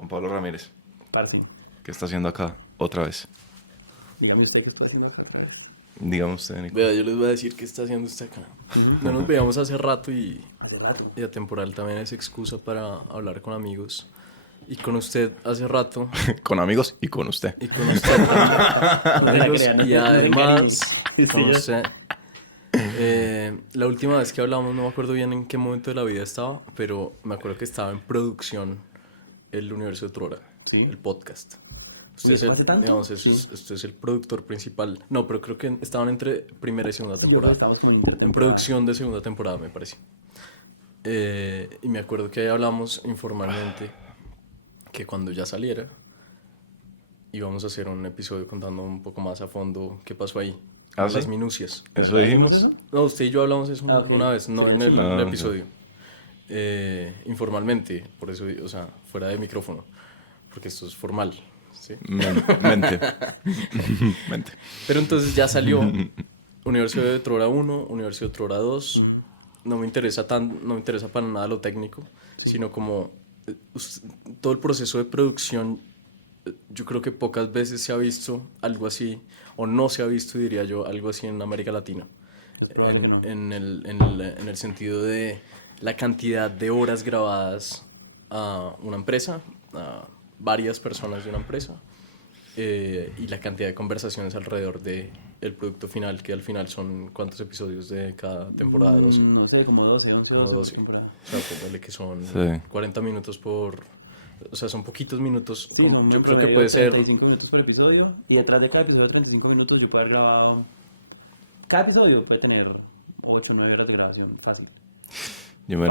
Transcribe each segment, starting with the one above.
Juan Pablo Ramírez, Parce, ¿qué está haciendo acá otra vez? dígame usted qué está haciendo acá otra vez. Dígame usted, Nico. Vea, yo les voy a decir qué está haciendo usted acá. No nos veíamos hace rato Hace rato. y atemporal también es excusa para hablar con amigos. Y con usted hace rato. Con amigos y con usted. Y con usted también. Amigos, crea, no y se además encariñe. con Sí, usted. La última vez que hablamos, no me acuerdo bien en qué momento de la vida estaba, pero me acuerdo que estaba en producción El Universo de Trora, Sí. el podcast. ¿Y eso hace tanto? Digamos, Sí. usted es el productor principal. No, pero creo que estaban entre primera y segunda Sí, yo creo que temporada. estamos como intertemporada. En producción de segunda temporada, me parece. Y me acuerdo que ahí hablamos informalmente que cuando ya saliera íbamos a hacer un episodio contando un poco más a fondo qué pasó ahí. ¿Ah, Las sí? minucias. Eso dijimos. ¿Eso? No, usted y yo hablamos eso Ah, ok. una vez, no Sí, en sí. el Ah, episodio. Informalmente, por eso, o sea, fuera de micrófono, porque esto es formal, ¿sí? Mente. Mente. Pero entonces ya salió Universo de Trora 1, Universo de Trora 2. No me interesa para nada lo técnico, sino como todo el proceso de producción. Yo creo que pocas veces se ha visto algo así, o no se ha visto, diría yo, algo así en América Latina. Es probable que no. En el sentido de la cantidad de horas grabadas a una empresa, a varias personas de una empresa, y la cantidad de conversaciones alrededor de el producto final, que al final son ¿cuántos episodios de cada temporada? 12. No sé, como 12, 11, Como 12. temporada. O sea, pues, dale que son Sí. 40 minutos por... O sea, son poquitos minutos. Sí, como- son yo un creo que promedio puede de ser... 35 minutos por episodio. Y detrás de cada episodio de 35 minutos yo puedo haber grabado... Cada episodio puede tener 8 o 9 horas de grabación, fácil. Yo me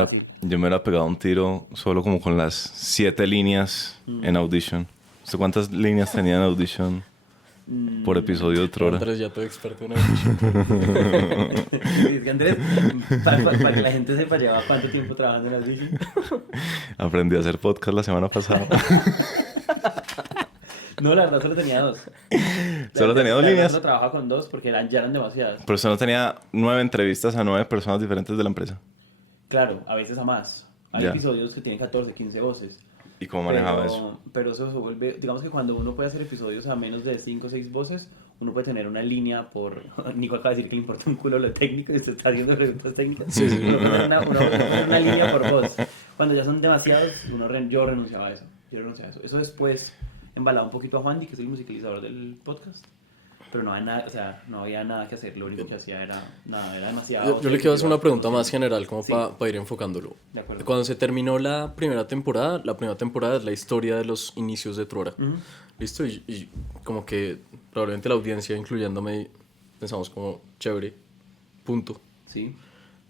hubiera pegado un tiro solo como con las 7 líneas en Audition. ¿Usted cuántas líneas tenía en Audition por episodio de Trora? Andrés, ya todo experto en Es que Andrés, para que la gente sepa, lleva cuánto tiempo trabajando en las bici. Aprendí a hacer podcast la semana pasada. No, la verdad solo tenía 2. ¿Solo tenía 2 La verdad, líneas? solo trabajaba con 2 porque ya eran demasiadas. Pero usted no tenía 9 entrevistas a 9 personas diferentes de la empresa. Claro, a veces a más. Hay Ya. episodios que tienen 14, 15 voces. ¿Y cómo manejaba eso? Pero eso se vuelve, digamos que cuando uno puede hacer episodios a menos de 5 o 6 voces, uno puede tener una línea por... Nico acaba de decir que le importa un culo lo técnico y usted está haciendo preguntas técnicas. Sí, sí. Uno puede tener una línea por voz. Cuando ya son demasiados, yo renunciaba a eso. Eso después embalaba un poquito a Juan Di, que es el musicalizador del podcast. Pero no había nada, o sea, no había nada que hacer. Lo único que hacía era demasiado... Yo le quiero hacer una pregunta más general, como Sí. para ir enfocándolo. De acuerdo. Cuando se terminó la primera temporada es la historia de los inicios de Trora. ¿Listo? Y como que probablemente la audiencia, incluyéndome, pensamos como, chévere, punto. Sí.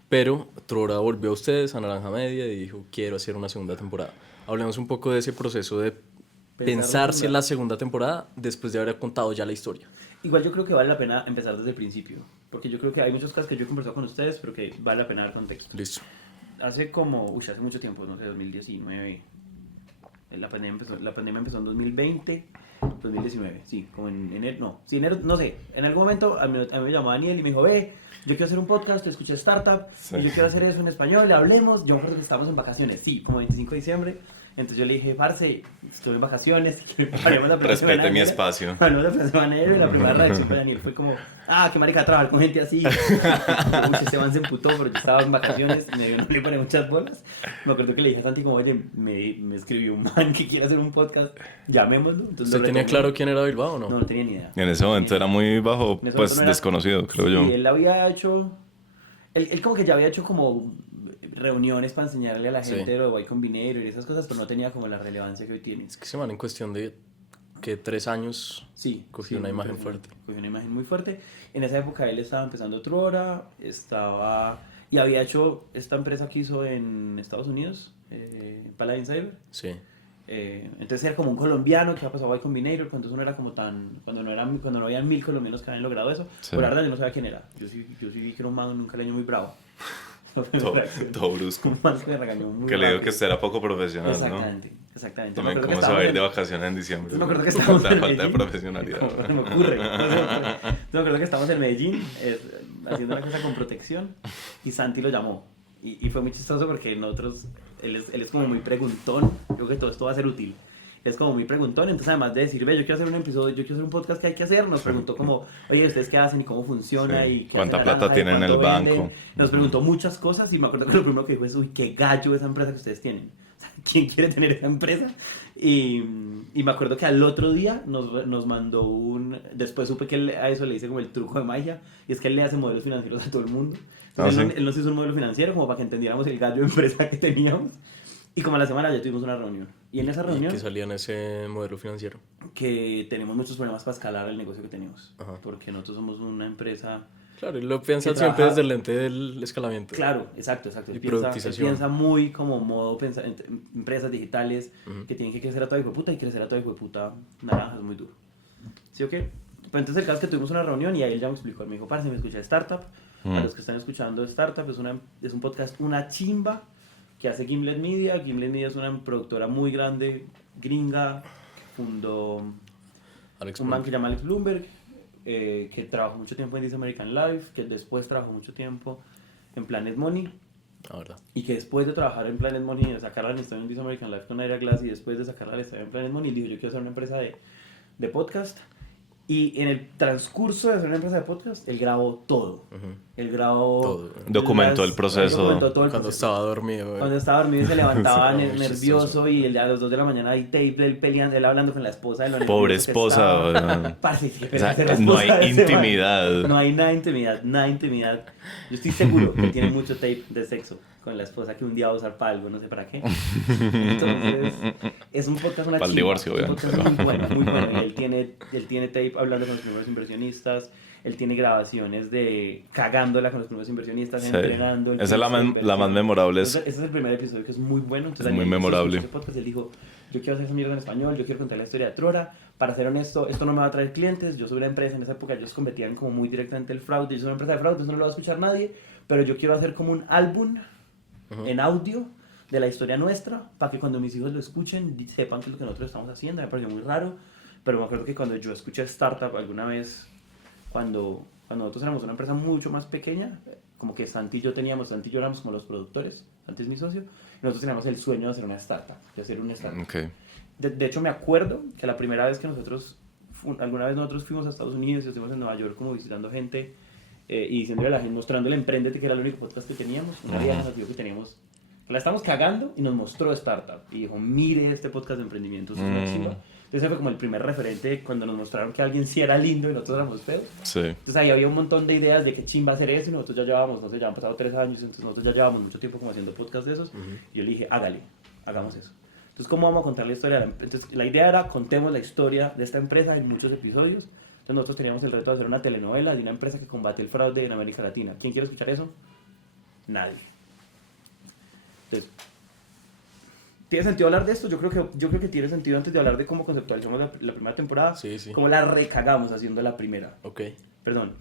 Pero Trora volvió a ustedes, a Naranja Media, y dijo, quiero hacer una segunda temporada. Hablemos un poco de ese proceso de pensarse la segunda temporada después de haber contado ya la historia. Igual yo creo que vale la pena empezar desde el principio, porque yo creo que hay muchas cosas que yo he conversado con ustedes, pero que vale la pena dar contexto. Listo. Hace mucho tiempo, no sé, 2019, la pandemia empezó en 2020, 2019, sí, como en enero, no sé, en algún momento a mí me llamó Daniel y me dijo, ve, yo quiero hacer un podcast, escuché Startup, Sí. y yo quiero hacer eso en español, hablemos, yo me acuerdo que estábamos en vacaciones, sí, como 25 de diciembre, entonces yo le dije, parce, estoy en vacaciones, haremos la próxima Respete semana". mi espacio. Hablamos la próxima semana y la primera reacción de Daniel fue como, qué marica trabajar con gente así. Uy, este man se emputó, pero yo estaba en vacaciones, no le paré muchas bolas. Me acuerdo que le dije a Santi como, oye, me escribió un man que quiere hacer un podcast, llamémoslo. Entonces, ¿Usted lo tenía retomé. claro quién era Bilbao o no? No tenía ni idea. Y en ese momento era muy bajo, En ese pues momento no era- desconocido, creo Sí, yo. él había hecho, él como que ya había hecho como reuniones para enseñarle a la Sí. gente lo de Y Combinator y esas cosas, pero no tenía como la relevancia que hoy tiene. Es que se van en cuestión de que 3 años Sí, Cogió una imagen fuerte. Cogió una imagen muy fuerte. En esa época él estaba empezando Trora, y había hecho esta empresa que hizo en Estados Unidos, Paladin Cyber. Sí. Entonces era como un colombiano que había pasado a Y Combinator, cuando eso no era como tan, cuando no había 1000 colombianos que habían logrado eso. Sí. Pero la verdad yo no sabía quién era. Yo sí vi que era un man, un caleño muy bravo. Todo brusco. Un man que me regañó muy Que le digo rápido. que usted era poco profesional, ¿no? Exactamente. También Me acuerdo cómo que se va a ir estábamos de en- vacaciones en diciembre. me acuerdo que estábamos La en falta de Medellín. profesionalidad. ¿Cómo se me ocurre? Me acuerdo que estábamos en Medellín haciendo una cosa con protección y Santi lo llamó. Y fue muy chistoso porque él es como muy preguntón. Creo que todo esto va a ser útil. es como muy preguntón, entonces además de decir, ve, yo quiero hacer un episodio, yo quiero hacer un podcast que hay que hacer, nos preguntó como, oye, ¿ustedes qué hacen y cómo funciona? Sí. Y qué ¿Cuánta hace plata Naranja y tienen en el cuánto venden? banco? Nos preguntó muchas cosas y me acuerdo que lo primero que dijo es, uy, qué gallo esa empresa que ustedes tienen. O sea, ¿quién quiere tener esa empresa? Y me acuerdo que al otro día nos mandó después supe que a eso le dice como el truco de magia, y es que él le hace modelos financieros a todo el mundo. Entonces ¿sí? él nos hizo un modelo financiero como para que entendiéramos el gallo de empresa que teníamos. Y como a la semana ya tuvimos una reunión. Y en esa ¿Y reunión, qué salía en ese modelo financiero? que tenemos muchos problemas para escalar el negocio que tenemos. Ajá. Porque nosotros somos una empresa... Claro, y lo piensan Que siempre trabaja- desde el lente del escalamiento. Claro, exacto. Y Él piensa, él productización. piensa muy como modo empresas digitales Ujú. que tienen que crecer a toda hijo de puta, y crecer a toda hijo de puta naranja es muy duro. ¿Sí o qué? Pues entonces el caso es que tuvimos una reunión y ahí él ya me explicó. Él me dijo, parce, me escuché Startup. A los que están escuchando Startup, es un podcast, una chimba que hace Gimlet Media. Gimlet Media es una productora muy grande, gringa, que fundó Alex un man Punk. que se llama Alex Bloomberg, que trabajó mucho tiempo en This American Life, que después trabajó mucho tiempo en Planet Money, La verdad. y que después de trabajar en Planet Money y de sacar la historia en This American Life con Ira Glass, y después de sacar la historia en Planet Money, dijo, yo quiero hacer una empresa de podcast. Y en el transcurso de hacer una empresa de podcast, él grabó todo. Ujú. Él grabó... Todo. Documentó el proceso. Documentó todo el Cuando proceso. estaba dormido. Cuando estaba dormido y se levantaba Sí, muy nervioso, chistoso. y a las 2 de la mañana hay tape de él peleando, él hablando con la esposa de lo Pobre nervioso que esposa. estaba. ¿verdad? Parce, qué O pena sea, ser la no esposa hay de ese man. intimidad. No hay nada de intimidad, nada de intimidad. Yo estoy seguro que tiene mucho tape de sexo con la esposa que un día va a usar para algo, no sé para qué. Entonces, es un podcast, una Para el chimba, divorcio, es un obviamente. podcast muy bueno, muy bueno. Y él tiene tape hablando con los primeros inversionistas, él tiene grabaciones de cagándola con los primeros inversionistas, Sí. entrenando. el Esa es la proceso de la más inversión. memorable. Ese es el primer episodio, que es muy bueno. Entonces, Es muy él hizo memorable. ese podcast, él dijo, yo quiero hacer esa mierda en español, yo quiero contar la historia de Trora. Para ser honesto, esto no me va a traer clientes. Yo soy una empresa, en esa época ellos competían como muy directamente el fraude. Yo soy una empresa de fraude, eso no lo va a escuchar nadie. Pero yo quiero hacer como un álbum en audio de la historia nuestra, para que cuando mis hijos lo escuchen sepan que es lo que nosotros estamos haciendo. Me pareció muy raro, pero me acuerdo que cuando yo escuché Startup alguna vez, cuando nosotros éramos una empresa mucho más pequeña, como que Santi y yo éramos como los productores, Santi es mi socio, y nosotros teníamos el sueño de hacer una startup, de hacer una startup. Ok. De hecho, me acuerdo que la primera vez que alguna vez nosotros fuimos a Estados Unidos y estuvimos en Nueva York como visitando gente, y diciéndole a la gente, mostrándole Emprendete, que era el único podcast que teníamos, una vieja nos dijo que teníamos, que la estábamos cagando, y nos mostró Startup, y dijo, mire este podcast de emprendimiento, es una chimba. Entonces ese fue como el primer referente cuando nos mostraron que alguien sí era lindo y nosotros éramos feos. Sí. Entonces ahí había un montón de ideas de que chimba hacer eso, y nosotros ya llevábamos, no sé, ya han pasado 3 años, entonces nosotros ya llevábamos mucho tiempo como haciendo podcast de esos, y yo le dije, hágale, hagamos eso. Entonces, ¿cómo vamos a contar la historia? Entonces, la idea era, contemos la historia de esta empresa en muchos episodios. Entonces nosotros teníamos el reto de hacer una telenovela de una empresa que combate el fraude en América Latina. ¿Quién quiere escuchar eso? Nadie. Entonces, ¿tiene sentido hablar de esto? Yo creo que tiene sentido antes de hablar de cómo conceptualizamos la primera temporada. Sí, sí. Cómo la recagamos haciendo la primera. Ok. Perdón,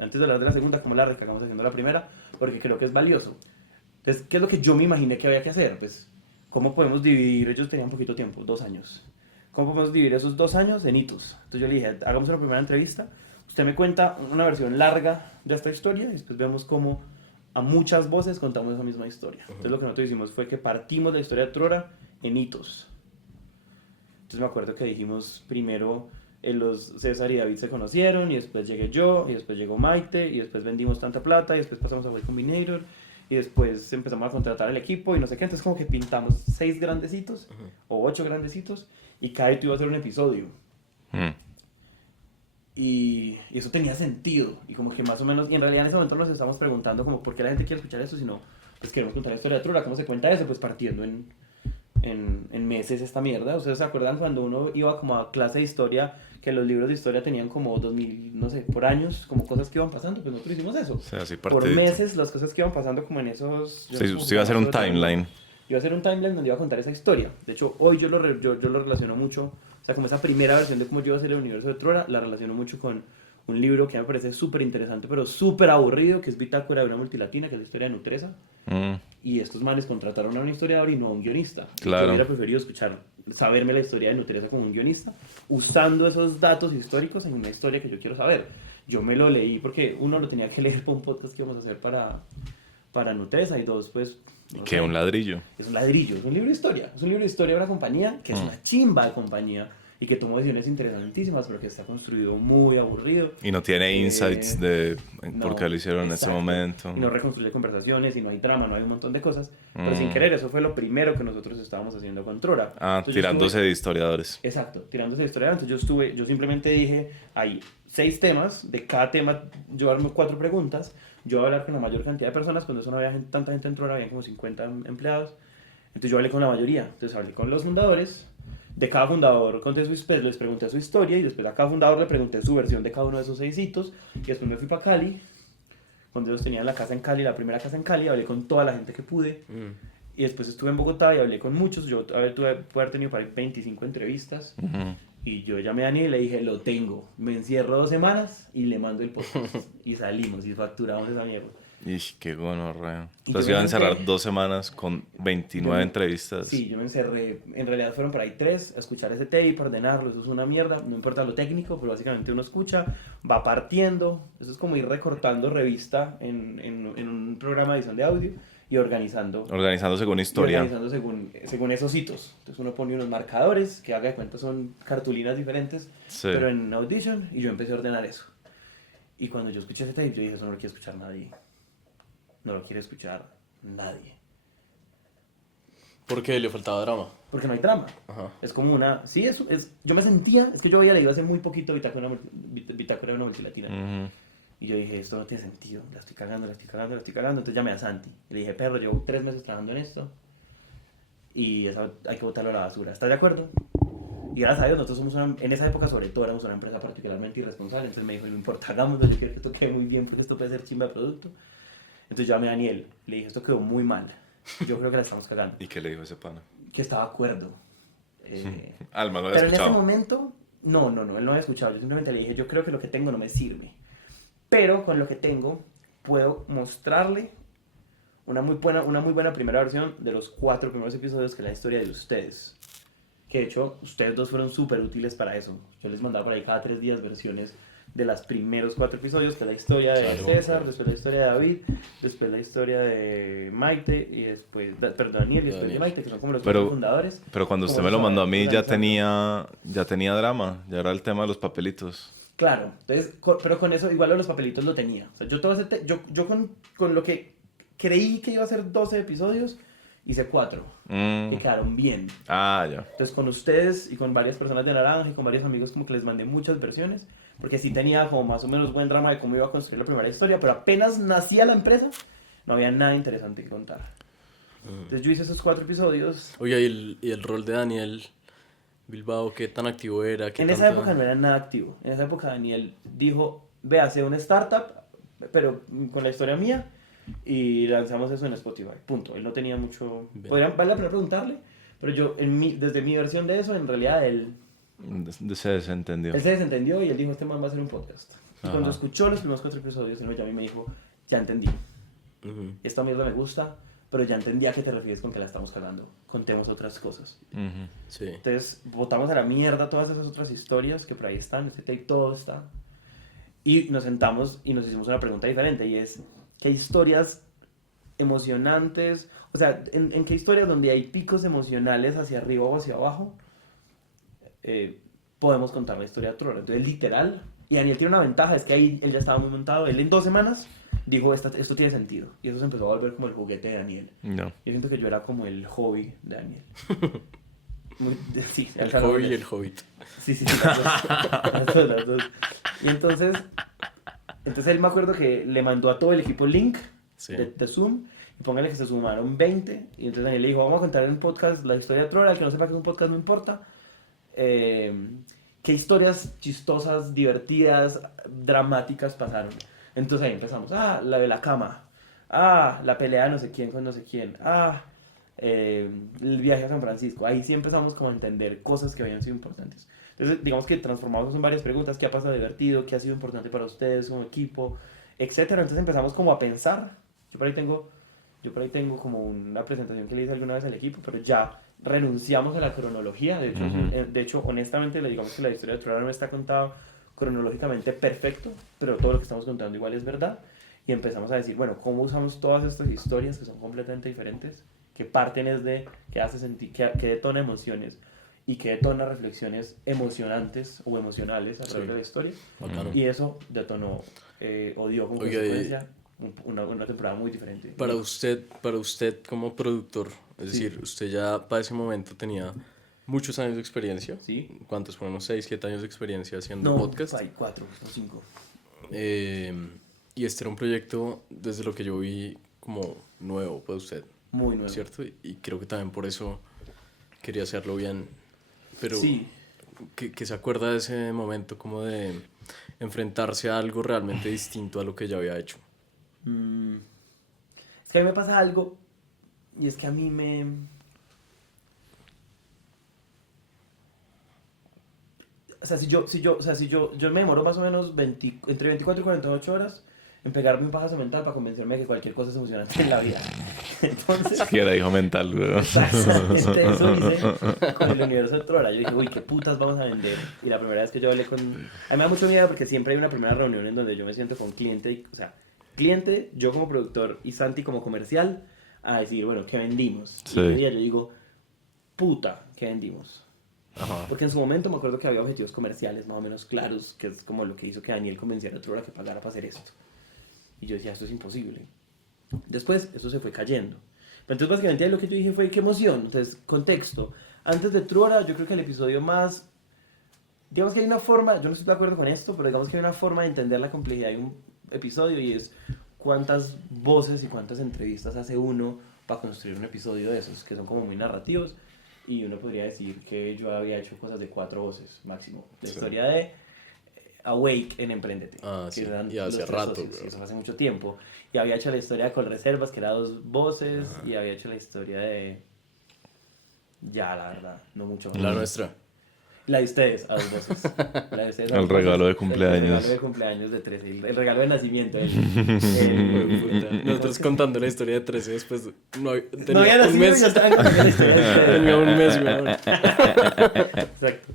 antes de hablar de la segunda, cómo la recagamos haciendo la primera, porque creo que es valioso. Entonces, ¿qué es lo que yo me imaginé que había que hacer? Pues, ¿cómo podemos dividir? Ellos tenían poquito tiempo, 2 años. ¿Cómo podemos dividir esos 2 años en hitos? Entonces yo le dije, hagamos una primera entrevista, usted me cuenta una versión larga de esta historia, y después vemos cómo a muchas voces contamos esa misma historia. Entonces lo que nosotros hicimos fue que partimos la historia de Trora en hitos. Entonces me acuerdo que dijimos primero, los César y David se conocieron, y después llegué yo, y después llegó Maite, y después vendimos tanta plata, y después pasamos a Y Combinator, y después empezamos a contratar al equipo y no sé qué. Entonces como que pintamos 6 grandes hitos o 8 grandes hitos, y cada hito iba a ser un episodio. Y eso tenía sentido, y como que más o menos, y en realidad en ese momento nos estamos preguntando como por qué la gente quiere escuchar esto, sino pues queremos contar la historia de Trora. ¿Cómo se cuenta eso? Pues partiendo en meses esta mierda. ¿Ustedes se acuerdan cuando uno iba como a clase de historia, que los libros de historia tenían como 2000, no sé, por años, como cosas que iban pasando? Pues nosotros hicimos eso. O sea, así Por partidito. meses, las cosas que iban pasando como en esos... Sí, usted iba a hacer un timeline. Iba a hacer un timeline donde iba a contar esa historia. De hecho, hoy yo lo relaciono mucho, o sea, como esa primera versión de cómo yo iba a hacer el universo de Trora, la relaciono mucho con un libro que me parece súper interesante, pero súper aburrido, que es Bitácora de una multilatina, que es la historia de Nutresa. Y estos manes contrataron a un historiador y no a un guionista. Claro. Yo hubiera preferido saberme la historia de Nutresa como un guionista, usando esos datos históricos en una historia que yo quiero saber. Yo me lo leí porque uno lo tenía que leer para un podcast que íbamos a hacer para Nutresa y 2, pues... no Que sé. un ladrillo. Es un ladrillo, es un libro de historia. Es un libro de historia de una compañía que es una chimba de compañía y que tomó decisiones interesantísimas, pero que está construido muy aburrido. Y no tiene insights de No, por qué lo hicieron en ese exacto. momento. Y no reconstruye conversaciones, y no hay drama, no hay un montón de cosas. Pero sin Mm. querer, eso fue lo primero que nosotros estábamos haciendo con Trora. Ah, Entonces, yo tirándose estuve- de historiadores. Exacto, tirándose de historia. Entonces yo simplemente dije, hay 6 temas, de cada tema yo armo 4 preguntas, yo voy a hablar con la mayor cantidad de personas, cuando eso no había tanta gente en Trora, había como 50 empleados. Entonces yo hablé con la mayoría, entonces hablé con los fundadores, de cada fundador conté les pregunté su historia y después a cada fundador le pregunté su versión de cada uno de esos 6 hitos y después me fui para Cali, cuando ellos tenían la casa en Cali, la primera casa en Cali, hablé con toda la gente que pude y después estuve en Bogotá y hablé con muchos, yo pude haber tenido para ahí 25 entrevistas Ujú. y yo llamé a Daniel y le dije, lo tengo, me encierro 2 semanas y le mando el podcast y salimos y facturamos esa mierda. Ish, qué gonorrea. Y Entonces yo iban a me encerrar encerré. 2 semanas con 29 Yo- entrevistas. Sí, yo me encerré, en realidad fueron por ahí 3, a escuchar ese tape, a ordenarlo, eso es una mierda, no importa lo técnico, pero básicamente uno escucha, va partiendo, eso es como ir recortando revista en un programa de edición de audio y organizando. Organizando según Y historia. organizando según esos hitos. Entonces uno pone unos marcadores, que haga de cuenta son cartulinas diferentes, Sí. pero en Audition, y yo empecé a ordenar eso. Y cuando yo escuché ese tape, yo dije, eso no lo quiere escuchar nadie. No lo quiere escuchar nadie. Porque le faltaba drama. Porque no hay drama. Ajá. Es como una... Sí, yo me sentía... Es que yo había leído hace muy poquito Bitácora de una multilatina. Ujú. Y yo dije, esto no tiene sentido. La estoy cagando, la estoy cagando, la estoy cagando. Entonces llamé a Santi. Y le dije, perro, llevo 3 meses trabajando en esto. Y eso hay que botarlo a la basura. ¿Estás de acuerdo? Y gracias a Dios, nosotros somos en esa época sobre todo éramos una empresa particularmente irresponsable. Entonces me dijo, no importa, hagámoslo. Yo quiero que esto quede muy bien porque esto puede ser chimba de producto. Entonces yo llamé a Daniel. Le dije, esto quedó muy mal. Yo creo que la estamos cagando. ¿Y qué le dijo ese pana? Que estaba de acuerdo. Alma, lo había Pero en ese escuchado. momento, no, él no había escuchado. Yo simplemente le dije, yo creo que lo que tengo no me sirve. Pero con lo que tengo, puedo mostrarle una muy buena primera versión de los 4 primeros episodios, que es la historia de ustedes. Que de hecho, ustedes 2 fueron súper útiles para eso. Yo les mandaba por ahí cada 3 días versiones de los primeros 4 episodios, que es la historia de Claro, César, claro. después la historia de David, después la historia de Maite, y después, perdón, Daniel, y después de Daniel. Maite, que son como los Pero- 4 fundadores. Pero cuando usted Como me lo mandó a saben mí ya organizarlo. tenía drama. Ya era el tema de los papelitos. Claro, entonces, pero con eso igual lo de los papelitos lo tenía. O sea, yo todo yo con lo que creí que iba a ser 12 episodios, hice 4, Mm. que quedaron bien. Ah, ya. Entonces con ustedes y con varias personas de Naranja y con varios amigos como que les mandé muchas versiones, porque sí tenía como más o menos buen drama de cómo iba a construir la primera historia, pero apenas nacía la empresa, no había nada interesante que contar. Entonces yo hice esos 4 episodios. Oiga, ¿y el rol de Daniel Bilbao, qué tan activo era? ¿Qué En esa tanta- época no era nada activo. En esa época Daniel dijo, ve, hace una startup, pero con la historia mía, y lanzamos eso en Spotify. Punto. Él no tenía mucho... Bien. Vale la pena preguntarle, pero yo, desde mi versión de eso, en realidad él Se desentendió. se desentendió y él dijo, este man va a hacer un podcast. Y Ajá. cuando escuchó los primeros 4 episodios, él me llamó y me dijo, ya entendí. Ujú. Esta mierda me gusta, pero ya entendí a qué te refieres con que la estamos cagando. Contemos otras cosas. Ujú. Sí. Entonces, botamos a la mierda todas esas otras historias que por ahí están, este tape todo está. Y nos sentamos y nos hicimos una pregunta diferente, y es, ¿qué historias emocionantes, o sea, en qué historias donde hay picos emocionales hacia arriba o hacia abajo, podemos contar la historia de Trora? Entonces, literal, y Daniel tiene una ventaja, es que ahí él ya estaba muy montado, él en 2 semanas dijo, esto tiene sentido, y eso se empezó a volver como el juguete de Daniel. No. Yo siento que yo era como el hobby de Daniel. Sí, El alcanzo a hobby y ver. el hobbit. Sí, las dos. Y entonces él me acuerdo que le mandó a todo el equipo el link Sí. de Zoom, y póngale que se sumaron 20, y entonces Daniel le dijo, vamos a contar en un podcast la historia de Trora, el que no sepa que es un podcast no importa. ¿Qué historias chistosas, divertidas, dramáticas pasaron? Entonces ahí empezamos, la de la cama, la pelea de no sé quién con no sé quién, el viaje a San Francisco. Ahí sí empezamos como a entender cosas que habían sido importantes. Entonces digamos que transformamos en varias preguntas: ¿qué ha pasado divertido? ¿Qué ha sido importante para ustedes como equipo? Etcétera. Entonces empezamos como a pensar. Yo por ahí tengo como una presentación que le hice alguna vez al equipo, pero ya renunciamos a la cronología. De hecho, honestamente, le digamos que la historia de Trora no está contada cronológicamente perfecto, pero todo lo que estamos contando igual es verdad. y empezamos a decir, bueno, ¿cómo usamos todas estas historias que son completamente diferentes? Que parten es de, que hace sentir, que detona emociones y que detona reflexiones emocionantes o emocionales a través de la historia. Bacano. Y eso detonó, o dio como Oiga, consecuencia una temporada muy diferente. Para usted como productor, es Sí. decir, usted ya para ese momento tenía muchos años de experiencia. Sí. ¿Cuántos? Ponemos 6, 7 años de experiencia haciendo No, podcast. hay 4 o 5. Y este era un proyecto, desde lo que yo vi, como nuevo para usted, Muy nuevo. ¿cierto? Y creo que también por eso quería hacerlo bien. Pero, Sí. ¿qué se acuerda de ese momento como de enfrentarse a algo realmente distinto a lo que ya había hecho? Es que a mí me pasa algo, y es que a mí me... O sea, yo me demoro más o menos entre 24 y 48 horas en pegarme un pajazo mental para convencerme de que cualquier cosa es emocionante en la vida. Entonces, Siquiera hijo mental, weón. exactamente eso hice con el universo de Trora. Yo dije, uy, qué putas vamos a vender. Y la primera vez que yo hablé con... A mí me da mucho miedo porque siempre hay una primera reunión en donde yo me siento con cliente, o sea, cliente, yo como productor y Santi como comercial, a decir, bueno, ¿qué vendimos? Sí. Y ese día yo digo, puta, ¿qué vendimos? Ajá. Porque en su momento me acuerdo que había objetivos comerciales más o menos claros, que es como lo que hizo que Daniel convenciera a Trora que pagara para hacer esto. Y yo decía, esto es imposible. Después, eso se fue cayendo. Pero entonces, básicamente, lo que yo dije fue, qué emoción. Entonces, contexto. Antes de Trora, yo creo que el episodio más... Digamos que hay una forma, yo no estoy de acuerdo con esto, pero digamos que hay una forma de entender la complejidad de un episodio y es cuántas voces y cuántas entrevistas hace uno para construir un episodio de esos, que son como muy narrativos. Y uno podría decir que yo había hecho cosas de 4 voces máximo. La Sí. historia de Awake en Emprendete. Ah, que sí. eran Y hace los 3 rato, socios, güey. y eso fue hace mucho tiempo. Y había hecho la historia de Colreservas, que era 2 voces. Y había hecho la historia de... Ya, la verdad, no mucho más. La nuestra. La de ustedes, a 2 voces. La de ustedes a El 2 regalo voces. de cumpleaños. El regalo de cumpleaños de 13. El regalo de nacimiento. Nosotros contando la historia de 13 después no, No tenía había un nacido y mes. ya estaban contando la historia de ustedes. Tenía un mes, weón. Exacto.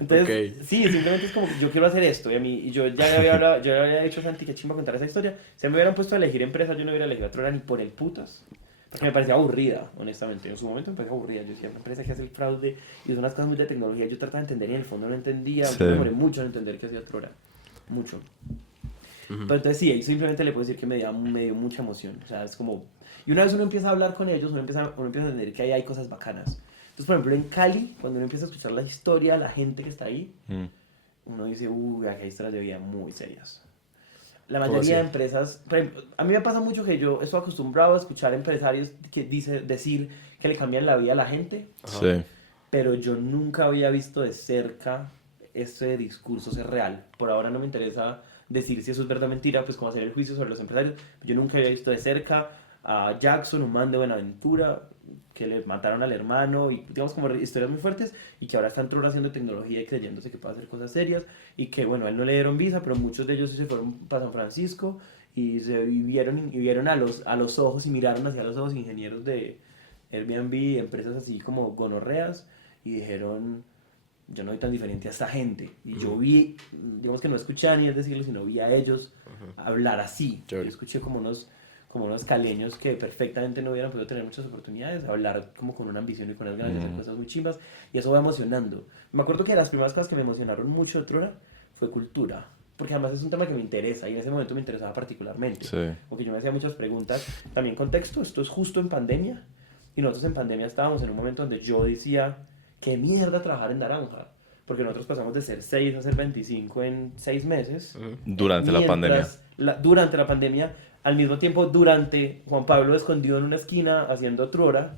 Entonces, Ok. sí, simplemente es como que yo quiero hacer esto. Y yo ya le había hablado, yo le había dicho a Santi que chimba contar esa historia. Si me hubieran puesto a elegir empresa, yo no hubiera elegido a Trora ni por el putas. Porque me parecía aburrida, honestamente. En su momento me parecía aburrida. Yo decía, una empresa que hace el fraude y son unas cosas muy de tecnología. Yo trataba de entender y en el fondo no entendía. Sí. Me demoré mucho en entender qué hacía Trora. Mucho. Pero entonces sí, simplemente le puedo decir que me dio mucha emoción. O sea, es como... Y una vez uno empieza a hablar con ellos, uno empieza a entender que ahí hay cosas bacanas. Entonces, por ejemplo, en Cali, cuando uno empieza a escuchar la historia, la gente que está ahí, uno dice, aquí hay historias de vida muy serias. La ¿Cómo mayoría de así? empresas, por ejemplo, a mí me pasa mucho que yo estoy acostumbrado a escuchar empresarios que decir que le cambian la vida a la gente, Sí. pero yo nunca había visto de cerca ese discurso ser real. Por ahora no me interesa decir si eso es verdad o mentira, pues como hacer el juicio sobre los empresarios. Yo nunca había visto de cerca a Jackson, un man de Buenaventura, que le mataron al hermano, y digamos como historias muy fuertes, y que ahora están haciendo tecnología y creyéndose que puede hacer cosas serias, y que bueno, a él no le dieron visa, pero muchos de ellos sí se fueron para San Francisco, y vieron a los ojos y miraron hacia los ojos ingenieros de Airbnb, empresas así como gonorreas, y dijeron, yo no soy tan diferente a esta gente. Y yo vi, digamos que no escuché a Daniel decirlo, sino vi a ellos hablar así. Yo Chévere. escuché como unos caleños que perfectamente no hubieran podido tener muchas oportunidades, hablar como con una ambición y con unas ganas de hacer cosas muy chimbas, y eso va emocionando. Me acuerdo que las primeras cosas que me emocionaron mucho de Trora fue cultura, porque además es un tema que me interesa, y en ese momento me interesaba particularmente, Sí. porque yo me hacía muchas preguntas. También contexto, esto es justo en pandemia, y nosotros en pandemia estábamos en un momento donde yo decía, qué mierda trabajar en Naranja, porque nosotros pasamos de ser 6 a ser 25 en 6 meses. Durante la pandemia. Durante la pandemia, al mismo tiempo durante Juan Pablo escondido en una esquina haciendo Trora,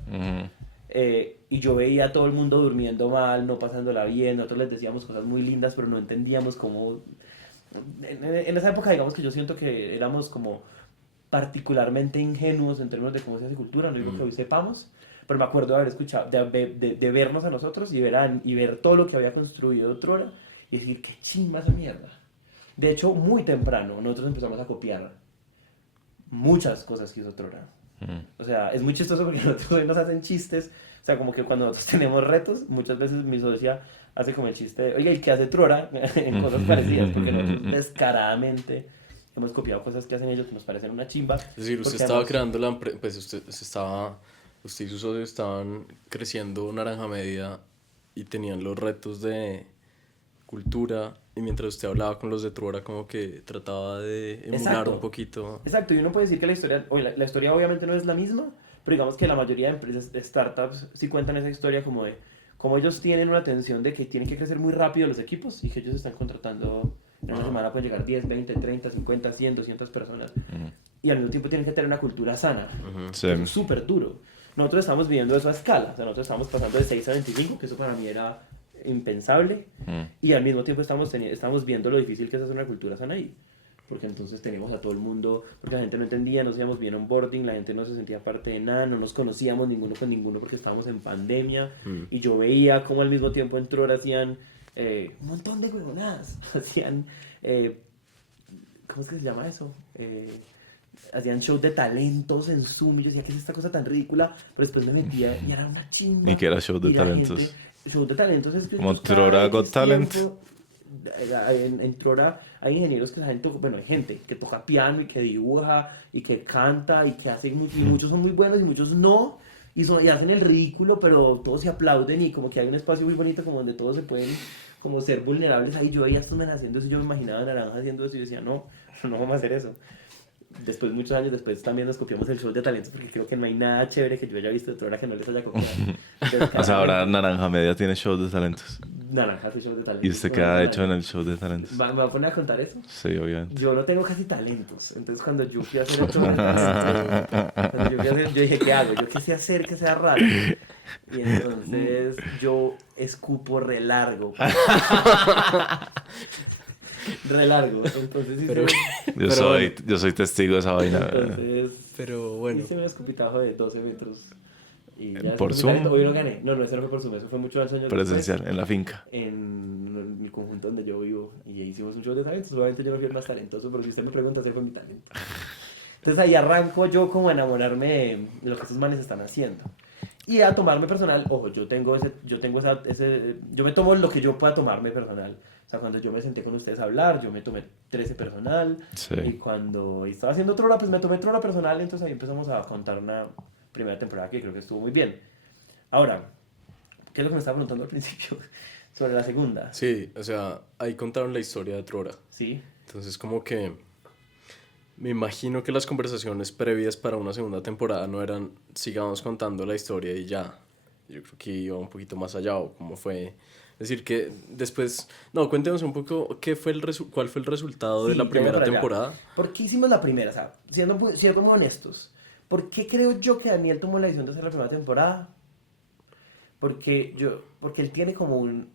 y yo veía a todo el mundo durmiendo mal, no pasándola bien, nosotros les decíamos cosas muy lindas, pero no entendíamos cómo... En esa época, digamos que yo siento que éramos como particularmente ingenuos en términos de cómo se hace cultura, no digo que hoy sepamos, pero me acuerdo de haber escuchado, de vernos a nosotros y ver todo lo que había construido Trora y decir, qué chimba esa mierda. De hecho, muy temprano nosotros empezamos a copiar muchas cosas que hizo Trora. O sea, es muy chistoso porque nosotros hoy nos hacen chistes, o sea, como que cuando nosotros tenemos retos, muchas veces mi socia hace como el chiste de, oiga, el que hace Trora en cosas parecidas, porque nosotros descaradamente hemos copiado cosas que hacen ellos que nos parecen una chimba. Es decir, usted porque estaba además- creando la empresa, pues usted y sus socios estaban creciendo Naranja Media y tenían los retos de cultura, y mientras usted hablaba con los de Trora como que trataba de emular Exacto. un poquito. Exacto, y uno puede decir que la historia obviamente no es la misma, pero digamos que la mayoría de empresas, startups, sí cuentan esa historia como de cómo ellos tienen una tensión de que tienen que crecer muy rápido los equipos y que ellos están contratando, en una semana pueden llegar 10, 20, 30, 50, 100, 200 personas, y al mismo tiempo tienen que tener una cultura sana. Sí. Eso es súper duro. Nosotros estamos viviendo eso a escala, o sea, nosotros estamos pasando de 6 a 25, que eso para mí era impensable, y al mismo tiempo estamos viendo lo difícil que es hacer una cultura sana ahí, porque entonces tenemos a todo el mundo, porque la gente no entendía, no hacíamos bien onboarding, la gente no se sentía parte de nada, no nos conocíamos ninguno con ninguno porque estábamos en pandemia, y yo veía cómo al mismo tiempo en Trora hacían un montón de huevonadas, hacían, ¿cómo es que se llama eso? Hacían shows de talentos en Zoom, y yo decía, ¿qué es esta cosa tan ridícula? Pero después me metía y era una chimba. ¿Y qué era show de Y la talentos? Show de talentos es que Como ellos Trora cada Got X Talent. tiempo, en Trora hay ingenieros que bueno, hay gente que toca piano y que dibuja y que canta y que hace mucho, y muchos son muy buenos y muchos no, y hacen el ridículo, pero todos se aplauden y como que hay un espacio muy bonito como donde todos se pueden como ser vulnerables. Ahí yo veía a estos men haciendo eso, yo me imaginaba a Naranja haciendo eso y yo decía, no vamos a hacer eso. Después, muchos años después, también nos copiamos el show de talentos porque creo que no hay nada chévere que yo haya visto de Trora que no les haya copiado. Entonces, O sea, ahora Naranja Media tiene show de talentos. Naranja hace show de talentos. ¿Y usted qué ha hecho en el show de talentos? ¿Me va a poner a contar eso? Sí, obviamente. Yo no tengo casi talentos, entonces cuando yo fui a hacer el show de talentos, cuando yo dije, ¿qué hago? Yo qué sé hacer que sea raro. Y entonces yo escupo re largo. Re largo. Entonces hice, Yo soy testigo de esa vaina. entonces, Pero bueno, hice un escupitajo de 12 metros. Y ya ¿Por después Zoom? Hoy no gané. No, ese no fue por Zoom, eso fue mucho al sueño. Presencial, en la finca. En el conjunto donde yo vivo, y hicimos un show de talentos. Obviamente yo no fui el más talentoso, pero si usted me pregunta, ese fue mi talento. Entonces ahí arranco yo como a enamorarme de lo que estos manes están haciendo y a tomarme personal. Ojo, yo me tomo lo que yo pueda tomarme personal. O sea, cuando yo me senté con ustedes a hablar, yo me tomé 13 personal. Sí. Y cuando estaba haciendo Trora, pues me tomé Trora personal. Entonces ahí empezamos a contar una primera temporada que creo que estuvo muy bien. Ahora, ¿qué es lo que me estaba preguntando al principio? Sobre la segunda. sí, o sea, ahí contaron la historia de Trora. Sí. Entonces como que me imagino que las conversaciones previas para una segunda temporada no eran sigamos contando la historia y ya. Yo creo que iba un poquito más allá, o cómo fue. Es decir, que después... No, cuéntenos un poco cuál fue el resultado de Sí, la ya primera para allá. temporada. ¿Por qué hicimos la primera? O sea, siendo muy honestos, ¿por qué creo yo que Daniel tomó la decisión de hacer la primera temporada? Porque él tiene como un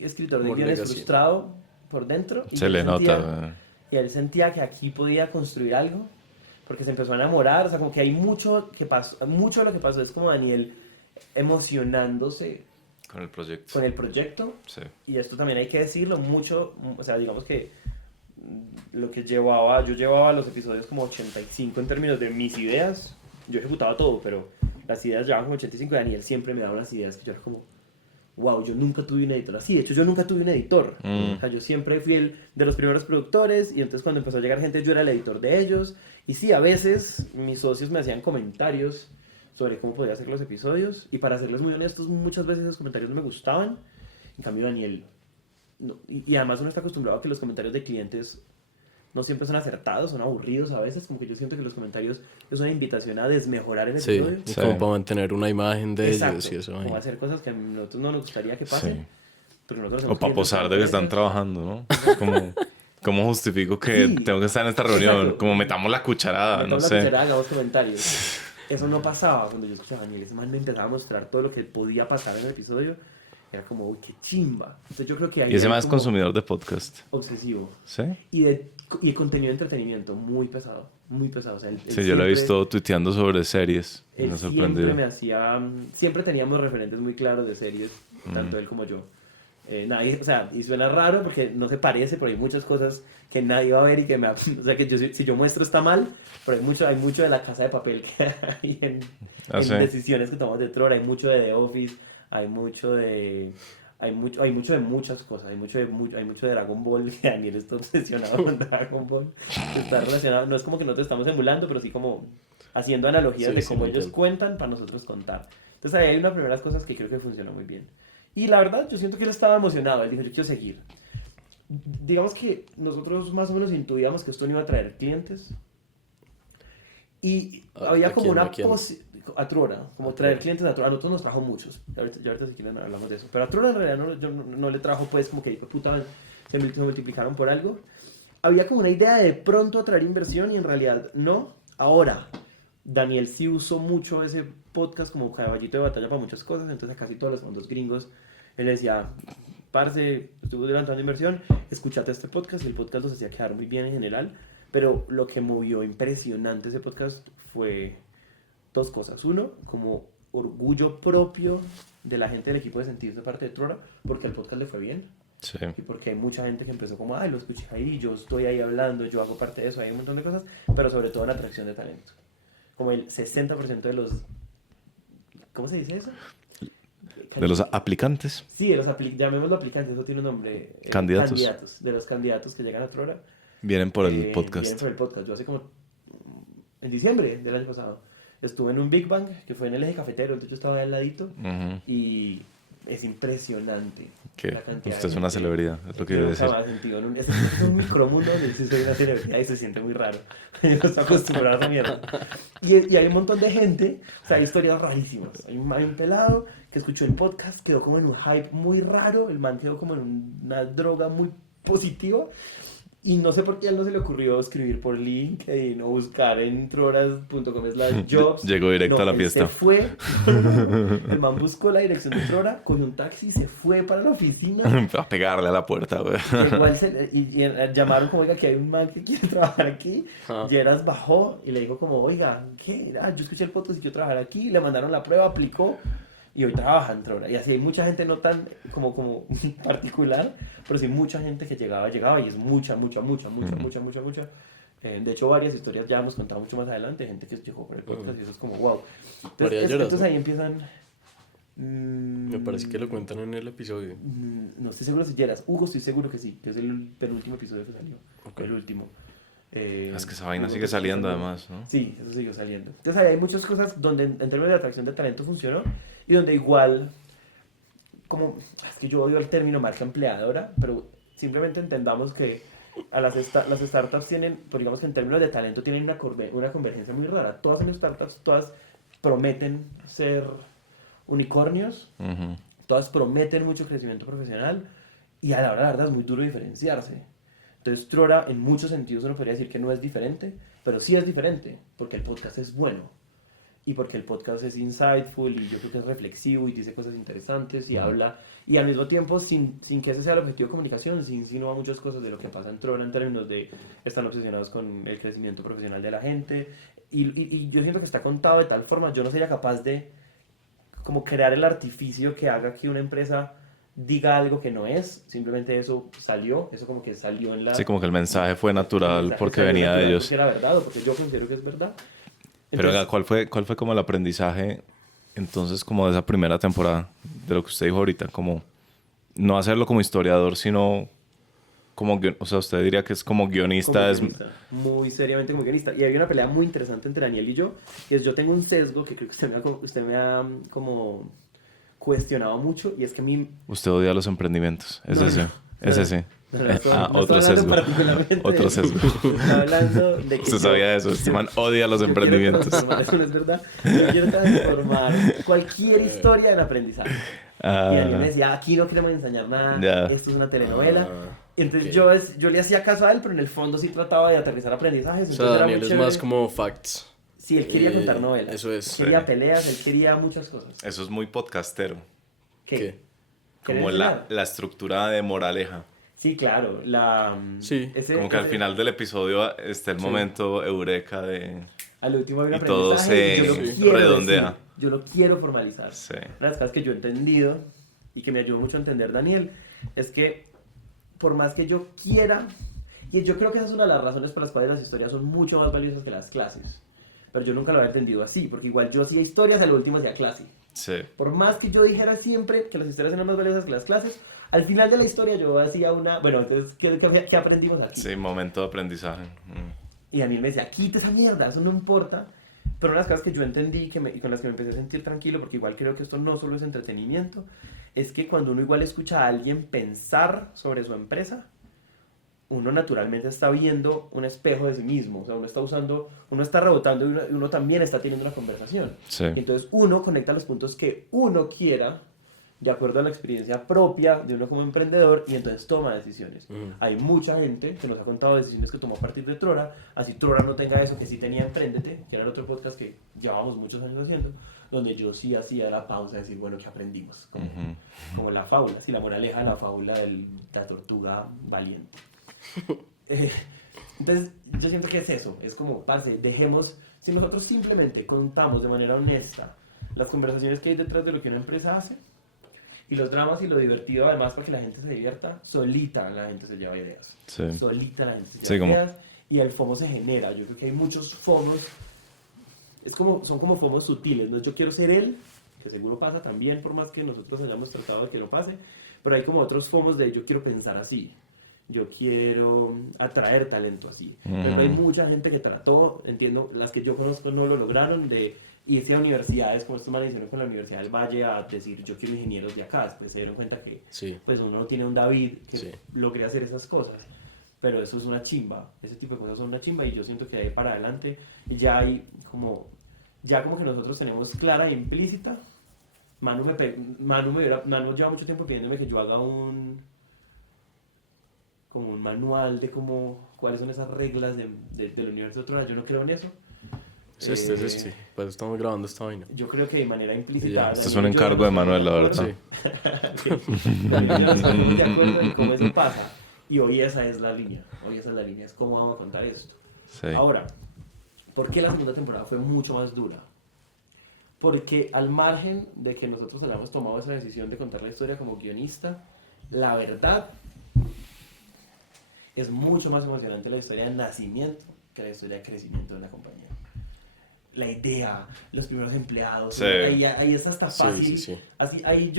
escritor de Como guiones legacy. frustrado por dentro. Y Se él le sentía- nota. Y él sentía que aquí podía construir algo, porque se empezó a enamorar. O sea, como que hay mucho que pasó, mucho de lo que pasó es como Daniel emocionándose Con el proyecto. con el proyecto. Sí. Y esto también hay que decirlo mucho, o sea, digamos que lo que yo llevaba los episodios como 85 en términos de mis ideas. Yo ejecutaba todo, pero las ideas llevaban como 85 y Daniel siempre me daba unas ideas que yo era como, wow, yo nunca tuve un editor así. De hecho, yo nunca tuve un editor. O sea, yo siempre fui el de los primeros productores, y entonces cuando empezó a llegar gente yo era el editor de ellos. Y sí, a veces mis socios me hacían comentarios sobre cómo podía hacer los episodios, y para serles muy honestos, muchas veces esos comentarios no me gustaban. En cambio Daniel no. Y además uno está acostumbrado a que los comentarios de clientes no siempre son acertados, son aburridos a veces. Como que yo siento que los comentarios es una invitación a desmejorar el Sí, episodio. y Sí. como para mantener una imagen de Exacto, ellos y eso. como hacer cosas que a nosotros no nos gustaría que pasen. Sí. Pero nosotros O somos para clientes posar de que están empresas. trabajando, ¿no? ¿Cómo justifico que Sí. tengo que estar en esta reunión? Exacto. Como metamos la cucharada, no Metamos la sé. cucharada, hagamos comentarios. Eso no pasaba cuando yo escuchaba a Daniel. Ese man me empezaba a mostrar todo lo que podía pasar en el episodio. Era como, uy, qué chimba. Entonces yo creo que ahí Y ese hay más como consumidor de podcast. obsesivo. ¿Sí? Y de contenido de entretenimiento muy pesado. Muy pesado. O sea, él Sí, yo lo he siempre- visto tuiteando sobre series. Me Él ha siempre sorprendido. me hacía... Siempre teníamos referentes muy claros de series, tanto él como yo. Nadie, o sea, y suena raro porque no se parece, pero hay muchas cosas que nadie va a ver y que me... O sea, que si yo muestro está mal, pero hay mucho de La Casa de Papel que hay en Ah, sí. decisiones que tomamos de Trora, hay mucho de The Office, hay mucho de... hay mucho de muchas cosas, hay mucho de Dragon Ball, que Daniel está obsesionado con Dragon Ball, está relacionado, no es como que nosotros estamos emulando, pero sí como haciendo analogías Sí, de sí, cómo me ellos entiendo. cuentan para nosotros contar. Entonces ahí hay unas primeras cosas que creo que funcionó muy bien. Y la verdad, yo siento que él estaba emocionado, él dijo, yo quiero seguir. Digamos que nosotros más o menos intuíamos que esto no iba a traer clientes. Y había como una a Trora, como traer clientes a Trora. A nosotros nos trajo muchos. Ya ahorita si quieren hablamos de eso. Pero a Trora en realidad no le trajo pues como que puta, se multiplicaron por algo. Había como una idea de pronto atraer inversión y en realidad no. Ahora, Daniel sí usó mucho ese podcast como caballito de batalla para muchas cosas. Entonces a casi todos los fondos gringos él decía, parce, estuve levantando inversión, escúchate este podcast. Y el podcast los hacía quedar muy bien en general. Pero lo que movió impresionante ese podcast fue dos cosas. Uno, como orgullo propio de la gente del equipo de sentirse parte de Trora, porque el podcast le fue bien. Sí. Y porque hay mucha gente que empezó como, ay, lo escuché ahí, yo estoy ahí hablando, yo hago parte de eso, hay un montón de cosas, pero sobre todo en atracción de talento. Como el 60% de los... ¿Cómo se dice eso? De los aplicantes. Sí, de los llamémoslo aplicantes, eso tiene un nombre. Candidatos. De los candidatos que llegan a Trora. Vienen por el Vienen podcast. por el podcast. Yo hace como... En diciembre del año pasado estuve en un Big Bang que fue en el eje cafetero, entonces yo estaba ahí al ladito y es impresionante Que la cantidad usted de es una gente. celebridad, es lo que Yo iba a nunca decir. más he sentido es un micromundo donde sí soy una celebridad y se siente muy raro. Yo no estoy acostumbrado a esa mierda. Y hay un montón de gente, o sea, hay historias rarísimas. Hay un pelado que escuchó el podcast, quedó como en un hype muy raro, el man quedó como en una droga muy positiva. Y no sé por qué a él no se le ocurrió escribir por LinkedIn o buscar en troras.com/jobs. Llegó directo a la él fiesta. Se fue. El man buscó la dirección de Trora, cogió un taxi y se fue para la oficina. A pegarle a la puerta, güey. Igual llamaron como, oiga, que hay un man que quiere trabajar aquí. Yeras bajó y le dijo como, oiga, ¿qué? Yo escuché el podcast y yo trabajar aquí. Le mandaron la prueba, aplicó. Y hoy trabaja en Trora. Y así hay mucha gente no tan como particular, pero sí mucha gente que llegaba y es mucha. De hecho, varias historias ya hemos contado mucho más adelante, gente que llegó por el podcast y eso es como wow. Entonces ahí empiezan... Me parece que lo cuentan en el episodio. No estoy seguro si Yeras. Hugo estoy seguro que sí, que es el penúltimo episodio que salió. Okay. El último. Es que esa vaina sigue saliendo además, ¿no? Sí, eso siguió saliendo. Entonces ahí hay muchas cosas donde en términos de atracción de talento funcionó y donde igual, como, es que yo odio el término marca empleadora, pero simplemente entendamos que las startups tienen, pues digamos que en términos de talento tienen una convergencia muy rara. Todas las startups, todas prometen ser unicornios, todas prometen mucho crecimiento profesional y a la hora de la verdad es muy duro diferenciarse. Entonces Trora en muchos sentidos uno podría decir que no es diferente, pero sí es diferente, porque el podcast es bueno y porque el podcast es insightful y yo creo que es reflexivo y dice cosas interesantes y habla, y al mismo tiempo sin que ese sea el objetivo de comunicación, sí insinúa muchas cosas de lo que pasa en Trora en términos de están obsesionados con el crecimiento profesional de la gente y yo siento que está contado de tal forma, yo no sería capaz de como crear el artificio que haga que una empresa diga algo que no es, simplemente eso como que salió en la... Sí, como que el mensaje fue natural porque salió venía de natural ellos. porque era verdad o porque yo considero que es verdad. Pero Entonces, oiga, ¿cuál fue como el aprendizaje entonces como de esa primera temporada de lo que usted dijo ahorita? Como no hacerlo como historiador, sino como, o sea, usted diría que es como guionista. muy seriamente como guionista. Y había una pelea muy interesante entre Daniel y yo, y es yo tengo un sesgo que creo que usted me ha como cuestionado mucho, y es que a mí... Usted odia los emprendimientos, es No, ese, no. es ese. Otro sesgo. Otro sesgo. Está hablando de que Usted sabía de eso, este man odia los emprendimientos. Eso no es verdad. Yo quiero transformar cualquier historia en aprendizaje. Y Daniel me decía, aquí no queremos enseñar nada, esto es una telenovela. Entonces yo le hacía caso a él, pero en el fondo sí trataba de aterrizar aprendizajes. O sea, Daniel es más como facts. Sí, él quería contar novelas. Eso es. Quería peleas, él quería muchas cosas. Eso es muy podcastero. ¿Qué? Como la estructura de moraleja. Sí, claro. Sí. Como que al final del episodio está el momento eureka de... Al último hay un y todo aprendizaje. se redondea. Yo lo quiero formalizar. Sí. Una de las cosas que yo he entendido y que me ayudó mucho a entender Daniel es que por más que yo quiera, y yo creo que esa es una de las razones por las cuales las historias son mucho más valiosas que las clases, pero yo nunca lo había entendido así, porque igual yo hacía historias, al último hacía clase. Sí. Por más que yo dijera siempre que las historias eran más valiosas que las clases, al final de la historia yo hacía una... Bueno, entonces, ¿qué aprendimos aquí? Sí, momento de aprendizaje. Y Daniel me decía, quita esa mierda, eso no importa. Pero una de las cosas que yo entendí y con las que me empecé a sentir tranquilo, porque igual creo que esto no solo es entretenimiento, es que cuando uno igual escucha a alguien pensar sobre su empresa, uno naturalmente está viendo un espejo de sí mismo. O sea, uno está rebotando y uno también está teniendo una conversación. Sí. Y entonces uno conecta los puntos que uno quiera de acuerdo a la experiencia propia de uno como emprendedor y entonces toma decisiones. Hay mucha gente que nos ha contado decisiones que tomó a partir de Trora, así Trora no tenga eso, que sí tenía Emprendete, que era el otro podcast que llevábamos muchos años haciendo, donde yo sí hacía la pausa de decir, bueno, ¿qué aprendimos? Como la fábula, sí, la moraleja de la fábula de la tortuga valiente. Entonces, yo siento que es eso, es como, parce, dejemos, si nosotros simplemente contamos de manera honesta las conversaciones que hay detrás de lo que una empresa hace, y los dramas y lo divertido además para que la gente se divierta, solita la gente se lleva ideas. Sí. Solita la gente se lleva ideas y el FOMO se genera. Yo creo que hay muchos FOMOs, son como FOMOs sutiles, ¿no? Yo quiero ser él, que seguro pasa también, por más que nosotros hayamos tratado de que no pase, pero hay como otros FOMOs de yo quiero pensar así, yo quiero atraer talento así. Pero hay mucha gente que trató, entiendo, las que yo conozco no lo lograron, de irse a universidades, como estos manes hicieron con la Universidad del Valle, a decir yo quiero ingenieros de acá. Después se dieron cuenta que pues uno no tiene un David que logre hacer esas cosas. Pero eso es una chimba, ese tipo de cosas son una chimba y yo siento que de ahí para adelante ya hay como que nosotros tenemos clara e implícita. Manu lleva mucho tiempo pidiéndome que yo haga como un manual de cuáles son esas reglas del universo de Trora. Yo no creo en eso. Es este. Pues estamos grabando esta vaina. Yo creo que de manera implícita... Este es un encargo de Manuel, la verdad. Sí. Yo estoy de acuerdo en cómo eso pasa. Y hoy esa es la línea. Es cómo vamos a contar esto. Sí. Ahora, ¿por qué la segunda temporada fue mucho más dura? Porque al margen de que nosotros hayamos tomado esa decisión de contar la historia como guionista, la verdad es mucho más emocionante la historia de nacimiento que la historia de crecimiento de la compañía. La idea, los primeros empleados, sí. ahí es hasta fácil. Sí. Así, ahí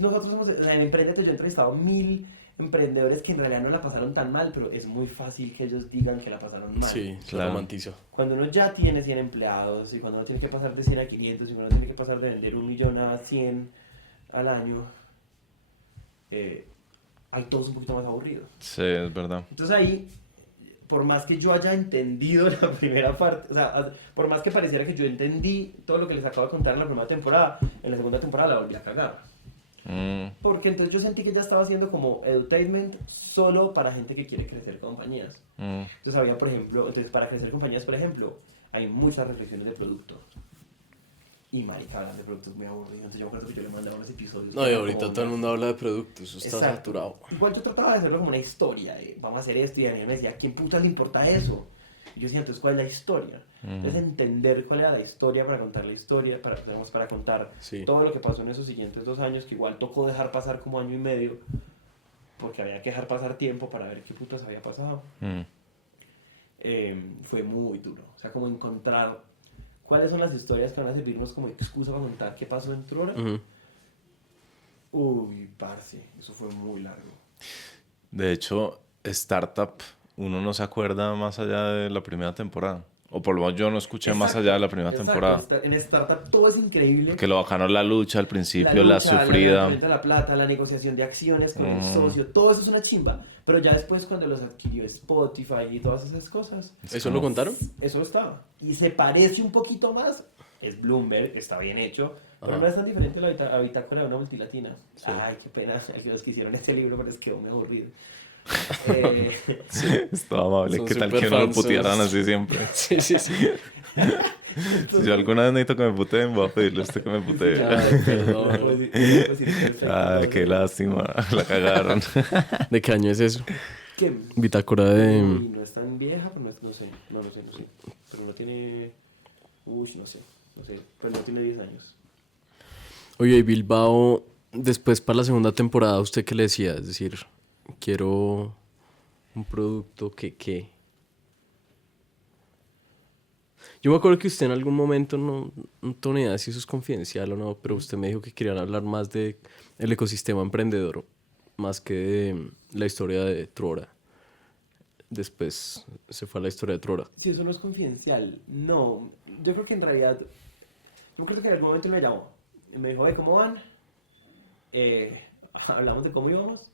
nosotros hemos, en Emprendete yo he entrevistado 1000 emprendedores que en realidad no la pasaron tan mal, pero es muy fácil que ellos digan que la pasaron mal. Sí, claro. romantizo. Cuando uno ya tiene 100 empleados y cuando uno tiene que pasar de 100 a 500 y cuando uno tiene que pasar de vender 1 millón a 100 al año, hay todos un poquito más aburridos. Sí, es verdad. Entonces ahí, por más que yo haya entendido la primera parte, o sea, por más que pareciera que yo entendí todo lo que les acabo de contar en la primera temporada, en la segunda temporada la volví a cagar. Porque entonces yo sentí que ya estaba haciendo como edutainment solo para gente que quiere crecer compañías. Entonces había, por ejemplo, para crecer compañías, por ejemplo, hay muchas reflexiones de producto. Y marica, hablar de productos muy aburrido. Entonces yo me acuerdo que yo le mandaba unos episodios. No, y ahorita todo el mundo habla de productos, eso está saturado. Igual yo trataba de hacerlo como una historia, vamos a hacer esto, y Daniel me decía, ¿a quién puta le importa eso? Y yo decía, entonces, ¿cuál es la historia? Entonces entender cuál era la historia para contar la historia, para contar todo lo que pasó en esos siguientes 2 años, que igual tocó dejar pasar como 1 año y medio, porque había que dejar pasar tiempo para ver qué putas había pasado. Fue muy duro, o sea, como encontrar cuáles son las historias que van a servirnos como excusa para contar qué pasó en Trora. Uy, parce, eso fue muy largo. De hecho, Startup, uno no se acuerda más allá de la primera temporada. O por lo menos yo no escuché más allá de la primera temporada. En Startup todo es increíble. Que lo bacano es la lucha al principio, la sufrida. La plata, la negociación de acciones con el socio, todo eso es una chimba. Pero ya después cuando los adquirió Spotify y todas esas cosas. ¿Eso lo contaron? Eso estaba. Y se parece un poquito más. Es Bloomberg, está bien hecho. Pero no es tan diferente la bitácora de una multilatina. Sí. Ay, qué pena los que hicieron ese libro, pero les quedó muy aburrido. Estaba amable. Son ¿Qué tal que no lo putearan así siempre? Sí. Si yo alguna vez necesito que me puteen, voy a pedirle a usted que me putee. Ay, perdón. Ay, qué lástima. La cagaron. ¿De qué año es eso? ¿Qué? Bitácora de... No es tan vieja, pero no sé. Pero no tiene... no sé. Pero no tiene 10 años. Oye, y Bilbao, después para la segunda temporada, ¿usted qué le decía? Es decir, quiero un producto que... Yo me acuerdo que usted en algún momento, no tengo ni idea si eso es confidencial o no, pero usted me dijo que querían hablar más de el ecosistema emprendedor, más que de la historia de Trora. Después se fue a la historia de Trora. Si eso no es confidencial, no. Yo creo que en realidad, yo creo que en algún momento él me llamó. Y me dijo, ¿cómo van? Hablamos de cómo íbamos.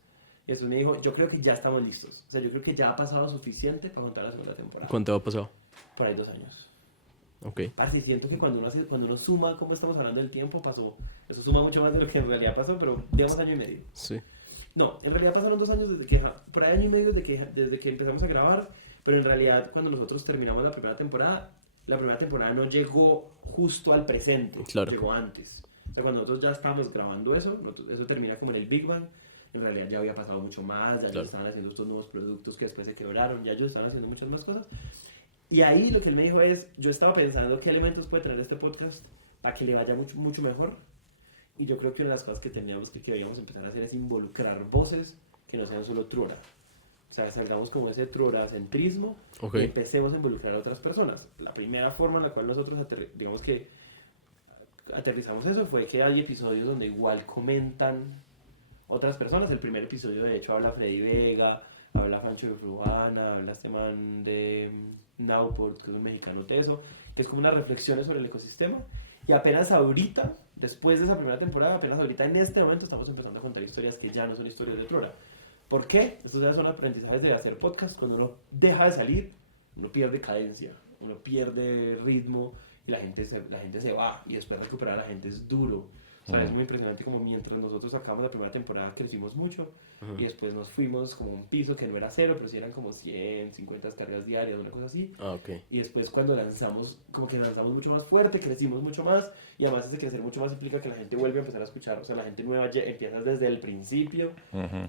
Y eso me dijo, yo creo que ya estamos listos. O sea, yo creo que ya ha pasado suficiente para contar la segunda temporada. ¿Cuánto ha pasado? Por ahí 2 años. Ok. Parce, siento que cuando uno suma cómo estamos hablando del tiempo, pasó. Eso suma mucho más de lo que en realidad pasó, pero digamos 1 año y medio. Sí. No, en realidad pasaron 2 años desde que, por ahí 1 año y medio desde que empezamos a grabar, pero en realidad cuando nosotros terminamos la primera temporada no llegó justo al presente, Claro. llegó antes. O sea, cuando nosotros ya estábamos grabando eso termina como en el Big Bang, en realidad ya había pasado mucho más, ya Claro. ellos estaban haciendo estos nuevos productos que después se quebraron, ya ellos estaban haciendo muchas más cosas. Y ahí lo que él me dijo es, yo estaba pensando qué elementos puede tener este podcast para que le vaya mucho, mucho mejor. Y yo creo que una de las cosas que teníamos que debíamos empezar a hacer es involucrar voces que no sean solo Trora. O sea, salgamos como ese troracentrismo Ok. y empecemos a involucrar a otras personas. La primera forma en la cual nosotros, digamos que aterrizamos eso fue que hay episodios donde igual comentan otras personas. El primer episodio, de hecho, habla Freddy Vega, habla Fancho de Fruana, habla este man de Nowport, que es un mexicano teso, que es como unas reflexiones sobre el ecosistema. Y apenas ahorita, después de esa primera temporada, apenas ahorita en este momento estamos empezando a contar historias que ya no son historias de Trora. ¿Por qué? Estos ya son aprendizajes de hacer podcast. Cuando uno deja de salir, uno pierde cadencia, uno pierde ritmo y la gente se va. Y después recuperar a la gente es duro. O sea, es muy impresionante como mientras nosotros sacamos la primera temporada crecimos mucho y después nos fuimos como a un piso que no era 0, pero sí eran como 100, 50 descargas diarias, una cosa así. Ah, ok. Y después cuando lanzamos, como que lanzamos mucho más fuerte, crecimos mucho más y además ese crecer mucho más implica que la gente vuelve a empezar a escuchar. O sea, la gente nueva empieza desde el principio. Ujú.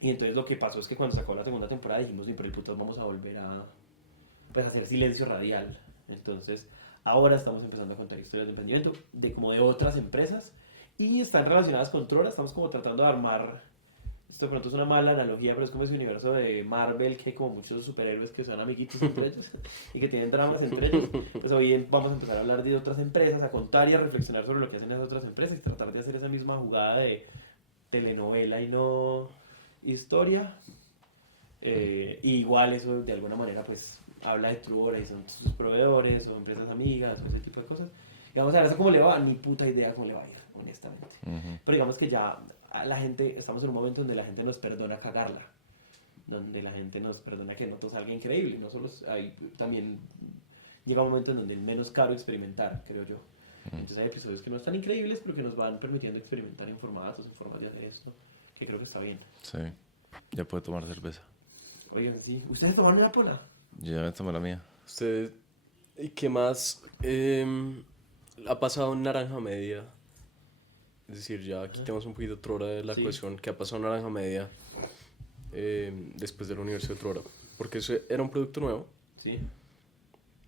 Y entonces lo que pasó es que cuando sacó la segunda temporada dijimos, ni por el puto vamos a volver a pues, hacer silencio radial. Entonces ahora estamos empezando a contar historias de emprendimiento como de otras empresas y están relacionadas con Trora. Estamos como tratando de armar, esto de pronto es una mala analogía, pero es como ese universo de Marvel que hay como muchos superhéroes que son amiguitos entre ellos y que tienen dramas entre ellos. Pues hoy vamos a empezar a hablar de otras empresas, a contar y a reflexionar sobre lo que hacen esas otras empresas y tratar de hacer esa misma jugada de telenovela y no historia. Y igual eso de alguna manera pues habla de Trora y son sus proveedores o empresas amigas o ese tipo de cosas. Y vamos a ver eso cómo le va, ni puta idea cómo le va a ir, honestamente. Pero digamos que ya a la gente, estamos en un momento donde la gente nos perdona cagarla, donde la gente nos perdona que no todo salga increíble, no solo hay, también llega un momento en donde es menos caro experimentar, creo yo. Entonces hay episodios que no están increíbles, pero que nos van permitiendo experimentar en formas de hacer esto, que creo que está bien. Sí. Ya puede tomar cerveza. Oigan, sí, ¿ustedes tomaron una pola? Yo ya me tomé la mía. ¿Usted y qué más ha pasado en Naranja Media? Es decir, ya quitemos un poquito Trora de la Sí. cuestión. ¿Qué ha pasado en Naranja Media después de la Universidad de Trora? Porque eso era un producto nuevo. Sí.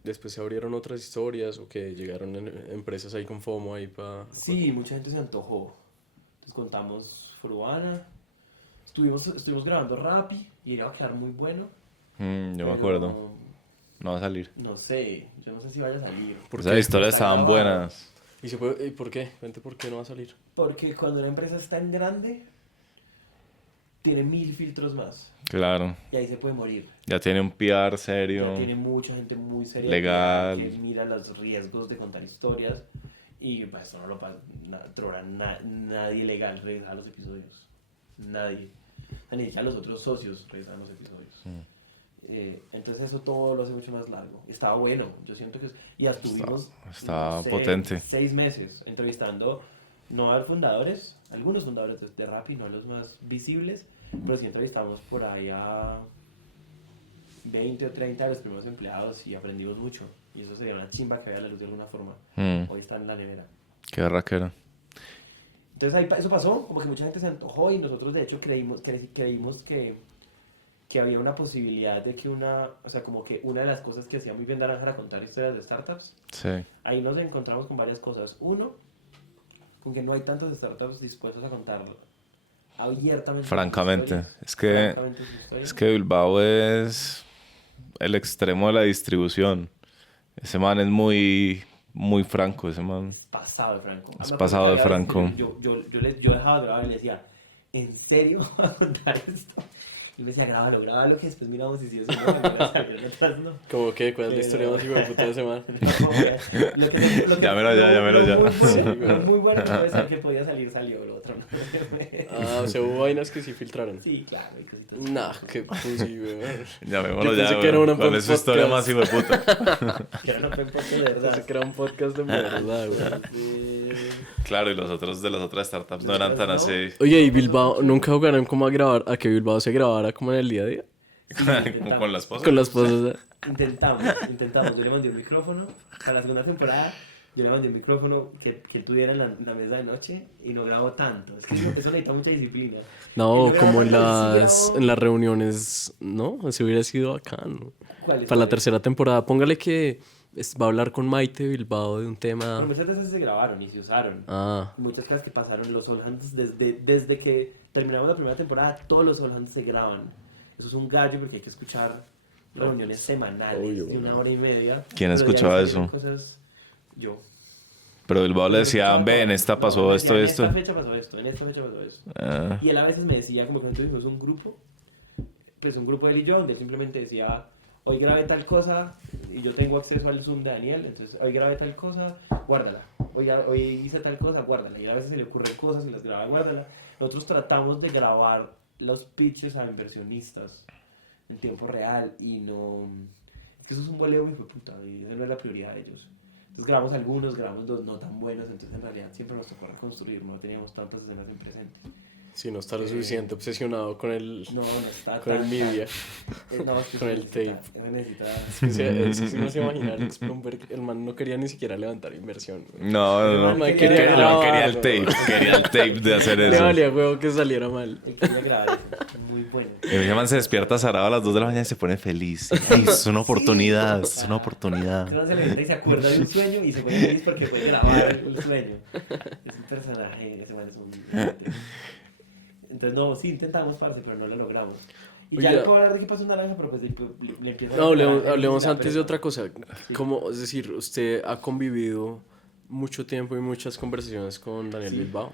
Después se abrieron otras historias o que llegaron empresas ahí con FOMO ahí para... Sí, mucha gente se antojó. Entonces contamos Fruana. Estuvimos grabando Rappi y iba a quedar muy bueno. Yo me pero acuerdo. No va a salir. No sé, yo no sé si vaya a salir. Esas historias Está estaban grabado. buenas. ¿Y por qué? Cuente por qué no va a salir. Porque cuando una empresa es tan grande, tiene 1000 filtros más. Claro. Y ahí se puede morir. Ya tiene un PR Ya serio. tiene mucha gente muy seria Legal. que mira los riesgos de contar historias. Y pues eso no lo pasa. Nadie legal revisa los episodios. Nadie. Ni siquiera los otros socios revisan los episodios. Entonces eso todo lo hace mucho más largo. Estaba bueno, yo siento que... Y estuvimos... Estaba no sé, potente. 6 meses entrevistando, no a fundadores, algunos fundadores de Rappi, no a los más visibles, pero sí entrevistamos por ahí a 20 o 30 de los primeros empleados y aprendimos mucho. Y eso sería una chimba que vaya a la luz de alguna forma. Hoy está en la nevera. Qué barraquera. Entonces ahí eso pasó, como que mucha gente se antojó y nosotros de hecho creímos que había una posibilidad de que o sea, como que una de las cosas que hacía muy bien Naranja era contar historias de startups. Sí. Ahí nos encontramos con varias cosas. Uno, con que no hay tantas startups dispuestas a contar abiertamente. Francamente. sus Es que, francamente sus historias. es que Bilbao es el extremo de la distribución. Ese man es muy, muy franco, ese man. Es pasado de Franco. Es Me pasado de acuerdo que a veces Franco. yo dejaba de grabar y le decía, ¿en serio vas a contar esto? Y me decía, grábalo, que después miramos si sí o si no, que no salga, atrás, no. Como que, ¿cuál es la historia más hijo de puta de ese man? Llámelo ya. Lo muy bueno que puede ser que podía salir, salió, lo otro no. Ah, o sea, hubo vainas que sí filtraron. Sí, claro, hay cositas. Nah, qué pussy, weón. Llamémoslo Yo ya, pensé que era weón. una ¿Cuál es su historia podcast. más hijo de puta? Que era una poco de verdad. Pensé que era un podcast de verdad, weón. Claro, y los otros de las otras startups no eran tan así. Oye, ¿y Bilbao nunca jugaron como a grabar, a que Bilbao se grabara como en el día a día? Como con las esposas. Con las cosas. Intentamos. Yo le mandé un micrófono para la segunda temporada. Yo le mandé un micrófono que él tuviera en la mesa de noche y no grabó tanto. Es que eso necesita mucha disciplina. No, Y yo como grababa, en las reuniones, ¿no? Eso hubiera sido bacano. ¿Cuál es? Para la tercera temporada, póngale que va a hablar con Maite Bilbao de un tema. Pero muchas veces se grabaron y se usaron. Ah, Muchas cosas que pasaron, los All Hands, desde que terminamos la primera temporada, todos los All Hands se graban. Eso es un gallo porque hay que escuchar reuniones semanales obvio, de 1 hora y media. ¿Quién Pero escuchaba ya eso? cosas- yo. Pero Bilbao le decía, ve, en esta pasó No, esto, decía, esto. En esta fecha pasó esto, en esta fecha pasó esto. Ah, Y él a veces me decía, como que nosotros hicimos un grupo, pues un grupo de él y yo, donde él simplemente decía, hoy grabé tal cosa, y yo tengo acceso al Zoom de Daniel, entonces hoy grabé tal cosa, guárdala. Hoy hice tal cosa, guárdala. Y a veces se le ocurren cosas y las graba, guárdala. Nosotros tratamos de grabar los pitches a inversionistas en tiempo real y no... Es que eso es un boleo muy puta, y eso no es la prioridad de ellos. Entonces grabamos algunos, grabamos dos no tan buenos, entonces en realidad siempre nos tocó reconstruir, no teníamos tantas escenas en presente. sí, no está lo suficiente obsesionado con el, No está con el tan- media. No, es que Con se el necesita- tape. se necesita... Es que si no se imagina, Alex Bloomberg, el man no quería ni siquiera levantar inversión. güey. no. Man, quería Quería grabar, el tape. Quería el tape de hacer Le eso. valía huevo que saliera mal. Él quería grabar eso, muy bueno. Y ese man se despierta zarado a las 2 de la mañana y se pone feliz. Sí, es una oportunidad, es una oportunidad. Entonces se levanta y se acuerda de un sueño y se pone feliz porque puede grabar el sueño. Es un personaje, ese man es un... Entonces, no, sí, intentamos, parce, pero no lo logramos. Y Oye, ya le puedo hablar de qué pasó en Naranja, pero pues le empiezo a... No, hablemos, a- hablemos a- antes de otra cosa. Sí. Como, es decir, usted ha convivido mucho tiempo y muchas conversaciones con Daniel Sí. Bilbao.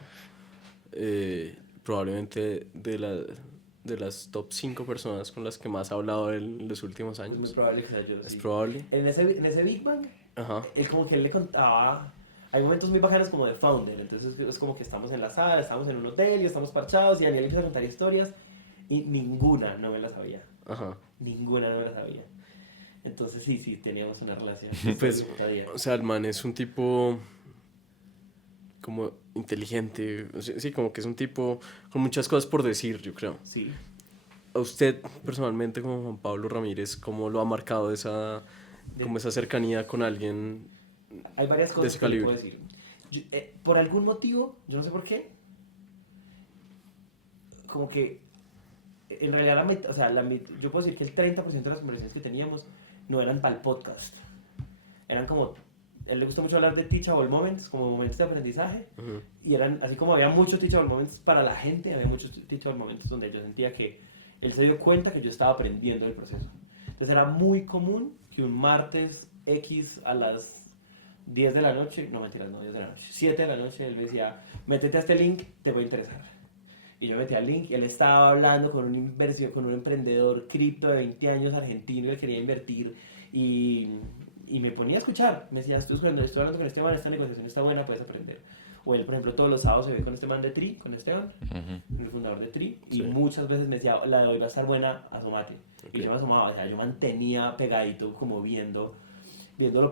Probablemente de las top 5 personas con las que más ha hablado él en los últimos Es muy años. probable que sea yo, Es sí. probable. En ese Big Bang, Ajá. él como que él le contaba, hay momentos muy bacanos como de Founder, entonces es como que estamos en la sala, estamos en un hotel y estamos parchados y Daniel empieza a contar historias y ninguna no me la sabía, Ajá. ninguna no me la sabía. Entonces sí, teníamos una relación. Pues, puta día. o sea, el man es un tipo como inteligente. O sea, sí, como que es un tipo con muchas cosas por decir, yo creo. Sí. A usted, personalmente, como Juan Pablo Ramírez, ¿cómo lo ha marcado esa cercanía con alguien? Hay varias de cosas ese que le calibre? puedo decir. Por algún motivo, yo no sé por qué, como que en realidad yo puedo decir que el 30% de las conversaciones que teníamos no eran para el podcast. Eran como, a él le gusta mucho hablar de teachable moments, como momentos de aprendizaje, Ujú. y eran así como había muchos teachable moments para la gente, había muchos teachable moments donde yo sentía que él se dio cuenta que yo estaba aprendiendo el proceso. Entonces era muy común que un martes X a las 10 de la noche, no mentiras, no 10 de la noche, 7 de la noche, él me decía, métete a este link, te va a interesar. Y yo me metí al link y él estaba hablando con con un emprendedor cripto de 20 años argentino que quería invertir y me ponía a escuchar. Me decía, estoy hablando con este man, esta negociación está buena, puedes aprender. O él, por ejemplo, todos los sábados se ve con este man de Tri, con Esteban, el fundador de Tri, y Sí. muchas veces me decía, la de hoy va a estar buena, asómate. Ok. Y yo me asomaba, o sea, yo mantenía pegadito como viéndolo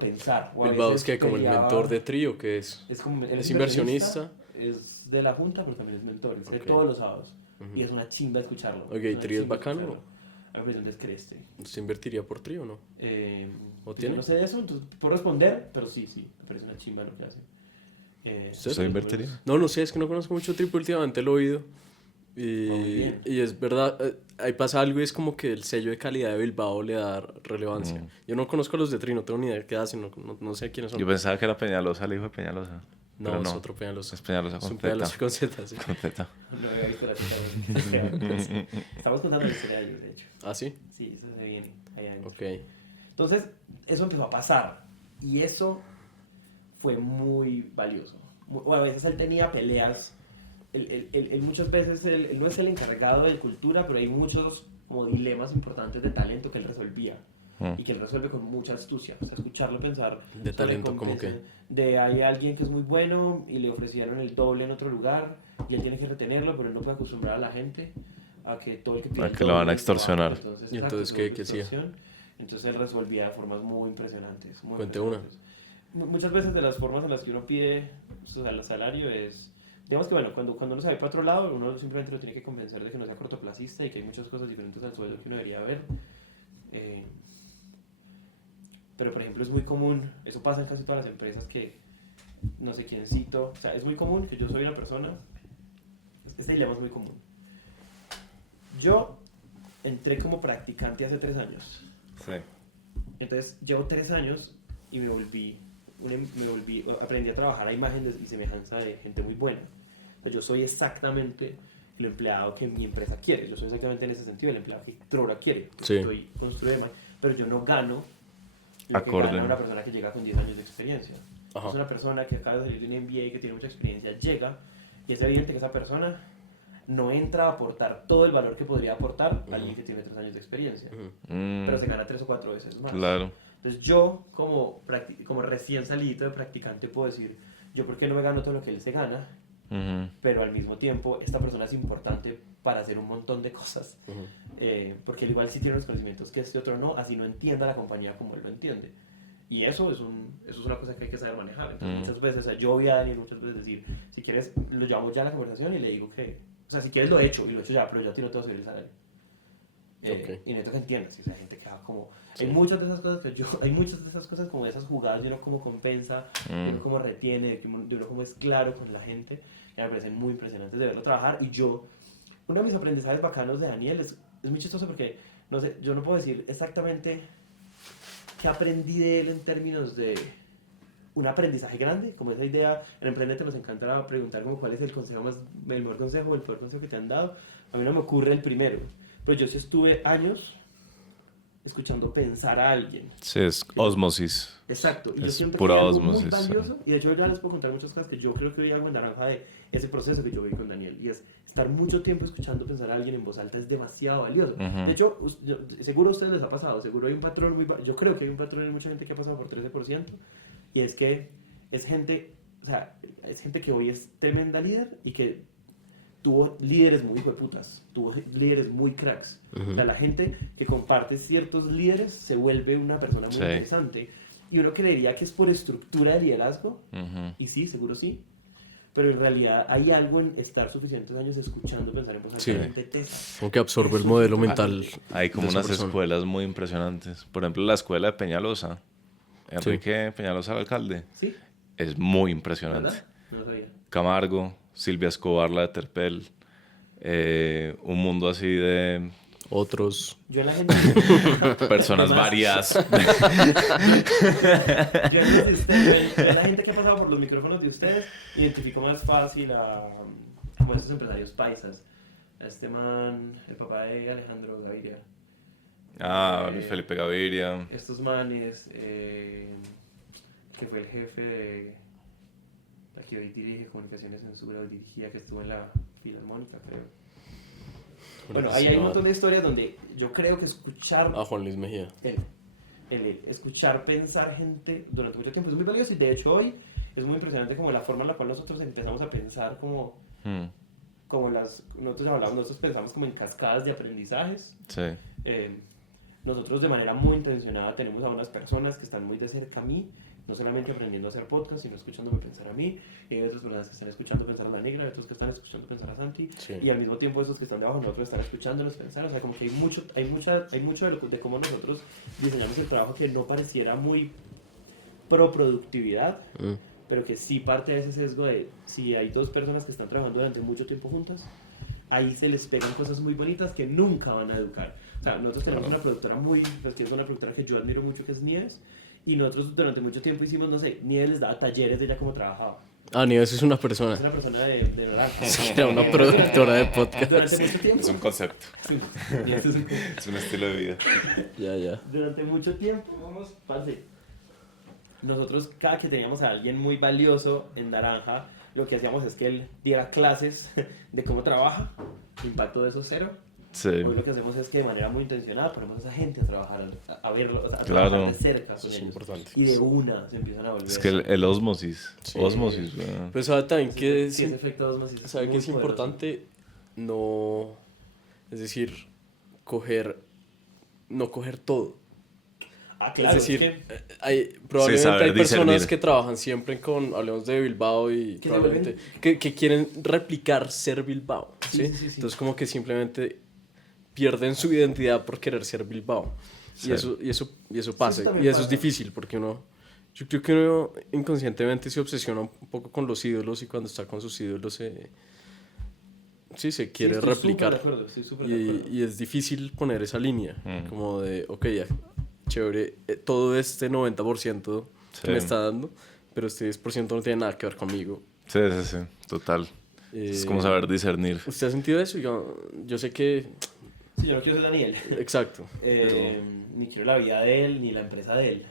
pensar. O a Bilbao es veces que como el peleaba- mentor de Trío, ¿qué es? Es como, él ¿Es inversionista? Es de la junta, pero también es mentor. Es de Ok. todos los sábados. Ujú. Y es una chimba escucharlo. Oye, ¿y es una Tri es chimba bacano? escucharlo. A mí me parece un descreste. ¿Usted invertiría por Trío o no? ¿O Pues tiene? yo no sé de eso, entonces puedo responder, pero sí, me parece una chimba lo que hace. ¿Usted? ¿Usted invertiría? No sé, es que no conozco mucho Trío, últimamente lo he oído. Muy bien. Y es verdad, ahí pasa algo y es como que el sello de calidad de Bilbao le da relevancia. Yo no conozco a los de Tri, no tengo ni idea de qué hacen, no sé quiénes son. Yo pensaba que era Peñalosa, el hijo de Peñalosa. No, pero es otro Peñalosa. Es Peñalosa Es un completa. Peñalosa con Z, sí. Completa. No había visto la chica. Estamos contando la historia de ellos, de hecho. ¿Ah, sí? Sí, eso se viene. Hay años. Ok. Entonces, eso empezó a pasar. Y eso fue muy valioso. Bueno, a veces él tenía peleas. Él muchas veces, él no es el encargado de cultura, pero hay muchos como dilemas importantes de talento que él resolvía. Y que él resuelve con mucha astucia. O sea, escucharlo pensar. De talento, ¿cómo qué? De hay alguien que es muy bueno y le ofrecieron el doble en otro lugar y él tiene que retenerlo, pero él no puede acostumbrar a la gente a que todo el que pide A que lo van a extorsionar. ¿Y entonces qué hacía? Entonces él resolvía de formas muy impresionantes. Cuente una. Muchas veces de las formas en las que uno pide, o sea, el salario es... Digamos que bueno, cuando uno se va para otro lado, uno simplemente lo tiene que convencer de que no sea cortoplacista y que hay muchas cosas diferentes al sueldo que uno debería ver. Pero por ejemplo es muy común, eso pasa en casi todas las empresas que, no sé quién cito, o sea, es muy común que yo soy una persona, este dilema es muy común. Yo entré como practicante hace 3 años. Sí. Entonces llevo 3 años y aprendí a trabajar a imagen y semejanza de gente muy buena. Pues yo soy exactamente el empleado que mi empresa quiere, yo soy exactamente en ese sentido el empleado que Trora quiere. Sí. Estoy construyendo imagen, pero yo no gano lo que Acorde. gana una persona que llega con 10 años de experiencia. Ajá. Es una persona que acaba de salir de un MBA que tiene mucha experiencia, llega y es evidente que esa persona no entra a aportar todo el valor que podría aportar a alguien que tiene 3 años de experiencia, pero se gana 3 o 4 veces más. Claro. Entonces yo, como recién salido de practicante, puedo decir, yo por qué no me gano todo lo que él se gana, pero al mismo tiempo esta persona es importante para hacer un montón de cosas, porque él igual sí tiene los conocimientos que este otro no, así no entienda la compañía como él lo entiende. Y eso es una cosa que hay que saber manejar. Entonces muchas veces, o sea, yo voy a Daniel muchas veces decir, si quieres, lo llamo ya a la conversación y le digo que, o sea, si quieres lo he hecho, y lo he hecho ya, pero ya tiro todo sobre el salario. Y necesito que entiendas, o sea, hay gente que va como... Sí. Hay muchas de esas cosas como de esas jugadas de uno como compensa, de uno como retiene, de uno como es claro con la gente, que me parecen muy impresionantes de verlo trabajar. Y yo, uno de mis aprendizajes bacanos de Daniel es muy chistoso porque, no sé, yo no puedo decir exactamente qué aprendí de él en términos de un aprendizaje grande, como esa idea, en Emprendete nos encanta preguntar como cuál es el mejor consejo o el peor consejo que te han dado. A mí no me ocurre el primero, pero yo sí estuve años escuchando pensar a alguien. Sí, es osmosis. Exacto. Y yo Es siempre pura algo osmosis. muy valioso, y de hecho ya les puedo contar muchas cosas que yo creo que hoy hago en naranja de ese proceso que yo vi con Daniel, y es estar mucho tiempo escuchando pensar a alguien en voz alta es demasiado valioso. De hecho, seguro a ustedes les ha pasado, seguro hay un patrón yo creo que hay un patrón en mucha gente que ha pasado por 13%, y es que es gente que hoy es tremenda líder y que tuvo líderes muy hijueputas, tuvo líderes muy cracks. O sea, la gente que comparte ciertos líderes se vuelve una persona muy interesante. Y uno creería que es por estructura de liderazgo, y sí, seguro sí, pero en realidad hay algo en estar suficientes años escuchando pensar en voz alta. Gente tesa. Como que absorbe el modelo mental. Hay como unas escuelas muy impresionantes. Por ejemplo, la escuela de Peñalosa. Enrique Peñalosa, el alcalde. Sí. Es muy impresionante. ¿Verdad? No lo sabía. Camargo, Silvia Escobar, la de Terpel. Un mundo así de... Otros. Yo en la gente... personas varias. Yo en la gente que ha pasado por los micrófonos de ustedes identifico más fácil a como esos empresarios paisas. A este man, el papá de Alejandro Gaviria. Luis Felipe Gaviria. Estos manes, que fue el jefe de la que hoy dirige Comunicaciones Censura, dirigía, que estuvo en la Filarmónica, creo. Bueno, ahí hay un montón de historias donde yo creo que escuchar... Juan Luis Mejía. Escuchar pensar gente durante mucho tiempo es muy valioso, y de hecho hoy es muy impresionante como la forma en la cual nosotros empezamos a pensar nosotros pensamos como en cascadas de aprendizajes. Sí. Nosotros de manera muy intencionada tenemos a unas personas que están muy de cerca a mí, no solamente aprendiendo a hacer podcast, sino escuchándome pensar a mí, y hay otras personas que están escuchando pensar a la negra, hay otros que están escuchando pensar a Santi, y al mismo tiempo esos que están debajo de nosotros están escuchándonos pensar. O sea, como que hay mucho de cómo nosotros diseñamos el trabajo que no pareciera muy pro productividad, pero que sí parte de ese sesgo de si hay 2 personas que están trabajando durante mucho tiempo juntas, ahí se les pegan cosas muy bonitas que nunca van a educar. O sea, nosotros tenemos una productora una productora que yo admiro mucho, que es Nieves, y nosotros durante mucho tiempo hicimos, no sé, Nieves les daba talleres de ella cómo trabajaba. Nieves es una persona. Es una persona de naranja. Era una productora de podcast. Durante mucho tiempo. Es un concepto. Es un estilo de vida. Ya. Durante mucho tiempo, parce, nosotros cada que teníamos a alguien muy valioso en Naranja, lo que hacíamos es que él diera clases de cómo trabaja, el impacto de eso es cero. Sí. Hoy lo que hacemos es que de manera muy intencionada ponemos a esa gente a trabajar, a verlo, o sea, a Claro. trabajar de cerca con Es ellos. importante. Y de una se empiezan a volver. Es que el osmosis. Sí. Osmosis, weón. Pero sabe también que Sí, ese efecto de osmosis sabe que muy es poderoso. importante es decir, no coger todo. Ah, claro, es decir, que probablemente saber hay personas discernir. que trabajan siempre hablemos de Bilbao y Que probablemente que quieren replicar ser Bilbao, ¿sí? Sí. Entonces como que simplemente pierden su identidad por querer ser Bilbao. Sí. Y eso pasa. eso también Y eso es pasa. difícil porque yo creo que uno inconscientemente se obsesiona un poco con los ídolos y cuando está con sus ídolos se quiere estoy replicar. súper de acuerdo, estoy súper de acuerdo. Y es difícil poner esa línea, como de, ok, ya, chévere, todo este 90% que me Sí. está dando, pero este 10% no tiene nada que ver conmigo. Sí, total. Es como Eh, saber discernir. ¿Usted ha sentido eso? Yo sé que... Sí, yo no quiero ser Daniel. Exacto. Ni quiero la vida de él, ni la empresa de él.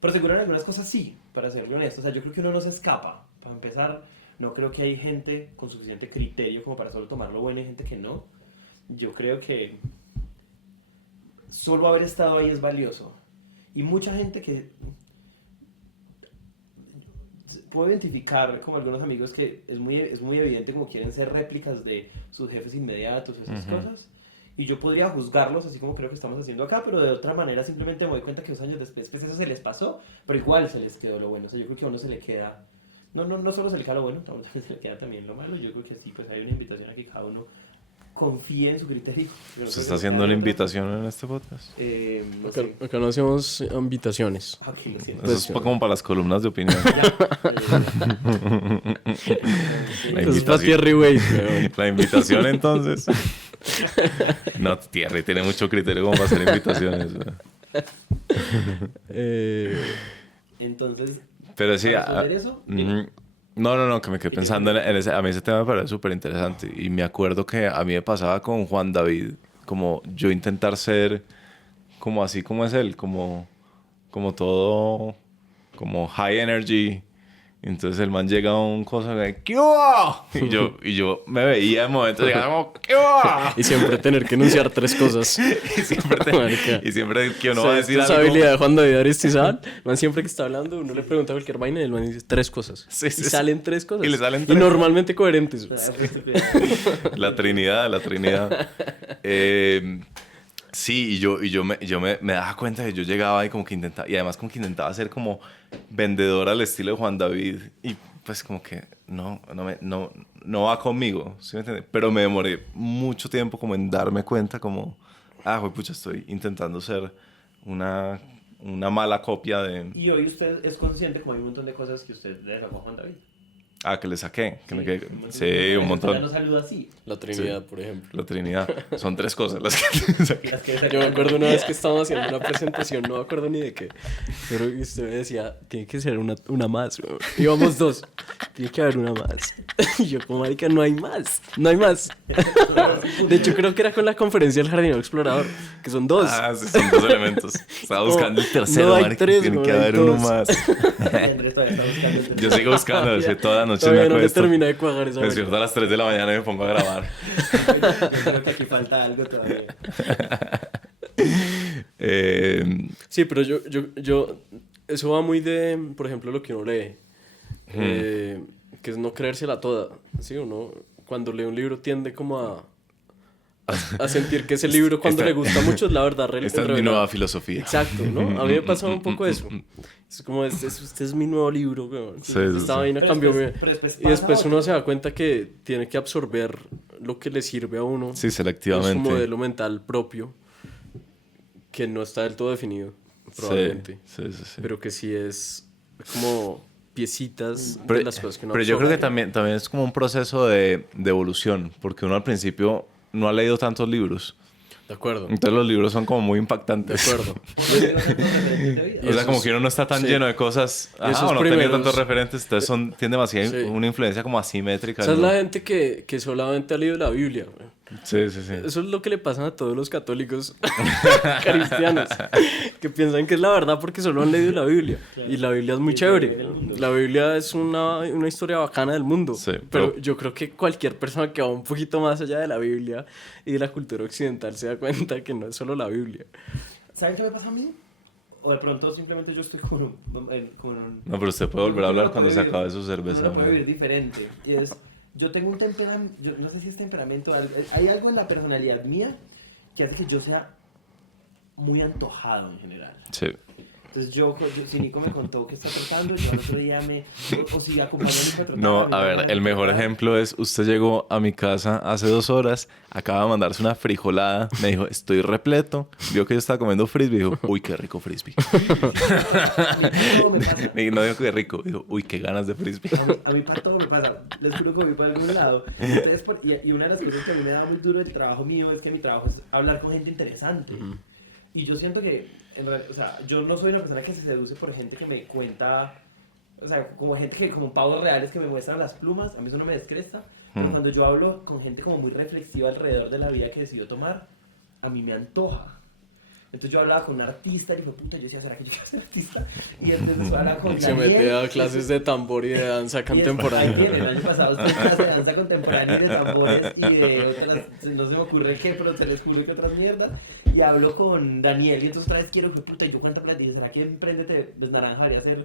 Pero seguro en algunas cosas sí, para serle honesto. O sea, yo creo que uno no se escapa. Para empezar, no creo que hay gente con suficiente criterio como para solo tomar lo bueno y gente que no. Yo creo que solo haber estado ahí es valioso. Y mucha gente que puedo identificar como algunos amigos que es muy evidente como quieren ser réplicas de sus jefes inmediatos, esas cosas. Y yo podría juzgarlos así como creo que estamos haciendo acá, pero de otra manera simplemente me doy cuenta que 2 años después pues eso se les pasó, pero igual se les quedó lo bueno. O sea, yo creo que a uno se le queda, no solo se le queda lo bueno, también se le queda también lo malo. Yo creo que sí, pues hay una invitación a que cada uno confíe en su criterio. ¿Se está haciendo una invitación en este podcast? No Acá, sé. acá no hacemos invitaciones. Ah, ok, lo siento. Eso es como para las columnas de opinión. La Eso es para invitación. Thierry Weiss, weón. La invitación, entonces. No, Thierry tiene mucho criterio como para hacer invitaciones. weón. Entonces, Pero sí, ¿para responder eso? no, que me quedé pensando en ese. A mí ese tema me parece súper interesante. Y me acuerdo que a mí me pasaba con Juan David, como yo intentar ser como así como es él, como todo, como high energy. Entonces el man llega a un cosa de ¿qué hubo? Y yo me veía en momentos de como ¿qué hubo? Y siempre tener que enunciar 3 cosas. Marica. y siempre que uno O sea, va a decir esa algo. habilidad de Juan David Aristizabal, man siempre que está hablando, uno le pregunta cualquier vaina y el man dice 3 cosas. Sí, y sí. salen 3 cosas. Y le salen Y 3. normalmente coherentes. La Trinidad. Sí, y yo me daba cuenta que yo llegaba y como que intentaba, y además como que intentaba ser como vendedor al estilo de Juan David, y pues como que no va conmigo, ¿sí me entiendes? Pero me demoré mucho tiempo como en darme cuenta como, pucha, estoy intentando ser una mala copia de... Y hoy usted es consciente como hay un montón de cosas que usted le sacó a Juan David. que le saqué. Que me Sí, quedé- un montón sí, de un cosas. Usted ya montón. no saluda así. La Trinidad, por ejemplo. La Trinidad. Son 3 cosas las que saqué. Las que Yo me acuerdo una vez que estábamos haciendo una presentación, no me acuerdo ni de qué, pero usted me decía, tiene que ser una más, weón. Íbamos 2, tiene que haber una más. Y yo como marica, no hay más. De hecho, creo que era con la conferencia del Jardinero Explorador, que son 2. Sí, son 2 elementos. Estaba buscando el tercero, no hay marica, 3, tiene no que hay haber uno 2. más. Andrés todavía está buscando el Yo sigo buscando, sí, toda la noche Todavía me no le acuesto. termina de cuajar esa Me vaina. despierto a las 3 de la mañana y me pongo a grabar. Yo creo que aquí falta algo todavía. Sí, pero yo eso va muy de, por ejemplo, lo que uno lee, que es no creérsela toda, ¿sí? Uno cuando lee un libro tiende como a sentir que ese libro cuando Esta- le gusta mucho es la verdad Esta es mi revelada. nueva filosofía. Exacto, ¿no? A mí me pasaba un poco eso. Es como, este es mi nuevo libro, weón. Sí, sí, Esta sí. vaina Pero cambió después- mi- pero después Y después pasa uno otro. se da cuenta que tiene que absorber lo que le sirve a uno. Sí, Es su selectivamente. modelo mental propio que no está del todo definido, probablemente. Sí. Pero que sí es como piecitas Pero, de las cosas que uno pero yo creo que absorbe. también es como un proceso de evolución, porque uno al principio no ha leído tantos libros. De acuerdo, Entonces los libros son como muy de impactantes. acuerdo. O sea, como que uno no está tan Sí. lleno de cosas, esos o no tiene primeros- tantos referentes, entonces tiene demasiada Sí. una influencia como asimétrica. Esa es ¿no? la gente que solamente ha leído la Biblia, güey. Sí. Eso es lo que le pasa a todos los católicos cristianos, que piensan que es la verdad porque solo han leído la Biblia. Claro. Y la Biblia es muy Y chévere. del mundo. La Biblia es una historia bacana del mundo. Sí, pero yo creo que cualquier persona que va un poquito más allá de la Biblia y de la cultura occidental se da cuenta que no es solo la Biblia. ¿Saben qué me pasa a mí? O de pronto simplemente yo estoy con No, pero usted puede volver a hablar Uno cuando puede se acabe su vivir- cerveza. uno puede mae. vivir diferente. Y es, yo tengo un temperamento, yo no sé si es temperamento, hay algo en la personalidad mía que hace que yo sea muy antojado en general. Sí. Entonces si Nico me contó que está tratando, yo al otro día o si acompañó a Nico a tratar. No, a ver, el mejor ejemplo es, usted llegó a mi casa hace 2 horas, acaba de mandarse una frijolada, me dijo, estoy repleto, vio que yo estaba comiendo frisbee, dijo, uy, qué rico frisbee. Todo me pasa. Y no dijo qué rico, dijo, uy, qué ganas de frisbee. A mí para todo me pasa, les juro que voy para algún lado. Entonces, y una de las cosas que a mí me da muy duro del trabajo mío es que mi trabajo es hablar con gente interesante. Y yo siento que, o sea, yo no soy una persona que se seduce por gente que me cuenta, o sea, como gente que, como pavos reales que me muestran las plumas, a mí eso no me descresta. Pero cuando yo hablo con gente como muy reflexiva alrededor de la vida que decidió tomar, a mí me antoja. Entonces yo hablaba con un artista y dijo, puta, yo decía, ¿será que yo quiero ser artista? Y entonces hablaba con Se Daniel, metía a clases de tambor y de danza Ahí contemporánea. viene, el año pasado estuve en clase de danza contemporánea y de tambores y de otras, no se me ocurre qué, pero se les ocurre que otras mierdas. Y hablo con Daniel y entonces otra vez quiero que puta, yo cuánta plata dije, ¿será que Emprendete pues Naranja haría hacer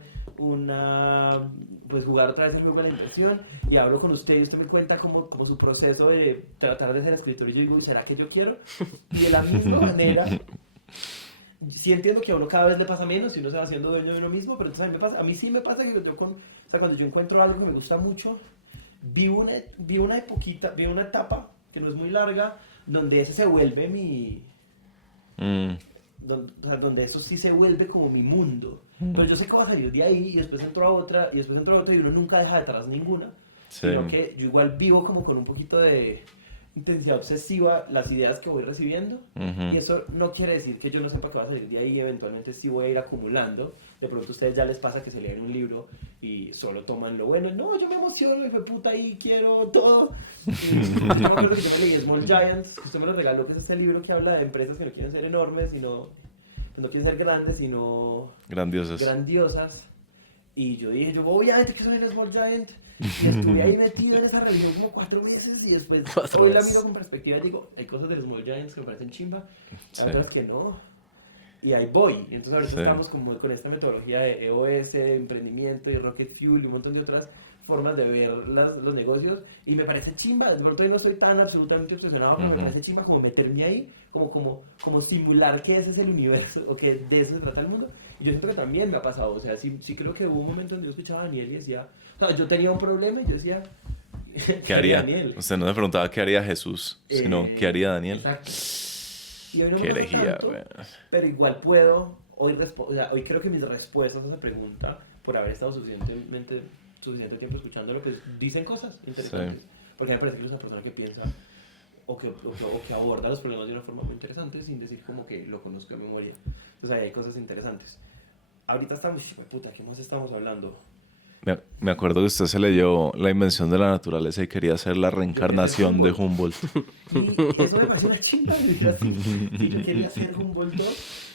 pues jugar otra vez el juego de la inversión? Y hablo con usted y usted me cuenta como su proceso de tratar de ser escritor y yo digo, ¿será que yo quiero? Y de la misma manera, sí entiendo que a uno cada vez le pasa menos y uno se va haciendo dueño de uno mismo, pero entonces a mí sí me pasa que yo o sea, cuando yo encuentro algo que me gusta mucho, vi una etapa que no es muy larga, donde ese se vuelve donde eso sí se vuelve como mi mundo. Pero yo sé que voy a salir de ahí y después entro a otra y después entro a otra y uno nunca deja de atrás ninguna. Sí. Sino que yo igual vivo como con un poquito de intensidad obsesiva las ideas que voy recibiendo. Y eso no quiere decir que yo no sepa que va a salir de ahí y eventualmente sí voy a ir acumulando. De pronto a ustedes ya les pasa que se leen un libro y solo toman lo bueno. No, yo me emociono, hijo de puta, y quiero todo. Y yo me acuerdo que yo me leí Small Giants, que usted me lo regaló, que es este libro que habla de empresas que no quieren ser enormes, sino, pues no quieren ser grandes, sino grandiosas. Y yo dije, yo obviamente que soy el Small Giant. Y estuve ahí metido en esa religión como 4 meses y después hoy la miro con perspectiva y digo, hay cosas del Small Giants que me parecen chimba, hay otras que no. Y ahí voy. Entonces ahorita estamos como con esta metodología de EOS, de emprendimiento y Rocket Fuel y un montón de otras formas de ver los negocios y me parece chimba. De pronto yo no estoy tan absolutamente obsesionado, pero me parece chimba como meterme ahí, como simular que ese es el universo o que de eso se trata el mundo. Y yo siento que también me ha pasado, o sea, sí creo que hubo un momento donde yo escuchaba a Daniel y decía, o sea, yo tenía un problema y yo decía, ¿Qué haría? Daniel? Usted no se preguntaba qué haría Jesús, sino qué haría Daniel. Exacto. Y a mí no Qué me pasa herejía, tanto, güey. pero igual puedo, hoy creo que mis respuestas a esa pregunta, por haber estado suficiente tiempo escuchándolo, pues dicen cosas interesantes. Sí. Porque me parece que es una persona que piensa o que aborda los problemas de una forma muy interesante sin decir como que lo conozco de memoria. Entonces ahí hay cosas interesantes. Ahorita estamos, puta, ¿qué más estamos hablando? Me acuerdo que usted se leyó La invención de la naturaleza y quería ser la reencarnación de Humboldt. Y eso me pareció una chimba. Y yo quería ser Humboldt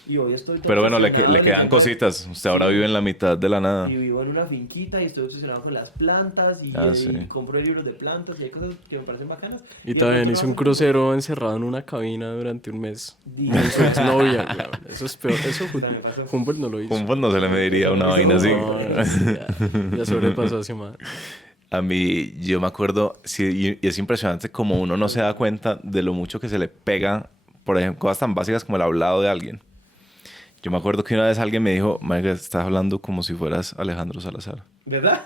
y hoy estoy... Pero bueno, le obsesionado quedan con- cositas. Usted ahora vive en la mitad de la nada. Y vivo en una finquita y estoy obsesionado con las plantas y, Sí. y compro libros de plantas y hay cosas que me parecen bacanas. Y de también pronto hizo no un hago- crucero encerrado en una cabina durante un mes. Di- Con su exnovia, weón. Eso es peor. Eso También pasó. Humboldt no lo hizo. Humboldt no se le mediría una vaina así. No, ya sobrepasó hacia más. A mí, yo me acuerdo, sí, y es impresionante como uno no se da cuenta de lo mucho que se le pega, por ejemplo, cosas tan básicas como el hablado de alguien. Yo me acuerdo que una vez alguien me dijo, Marica, estás hablando como si fueras Alejandro Salazar. ¿Verdad?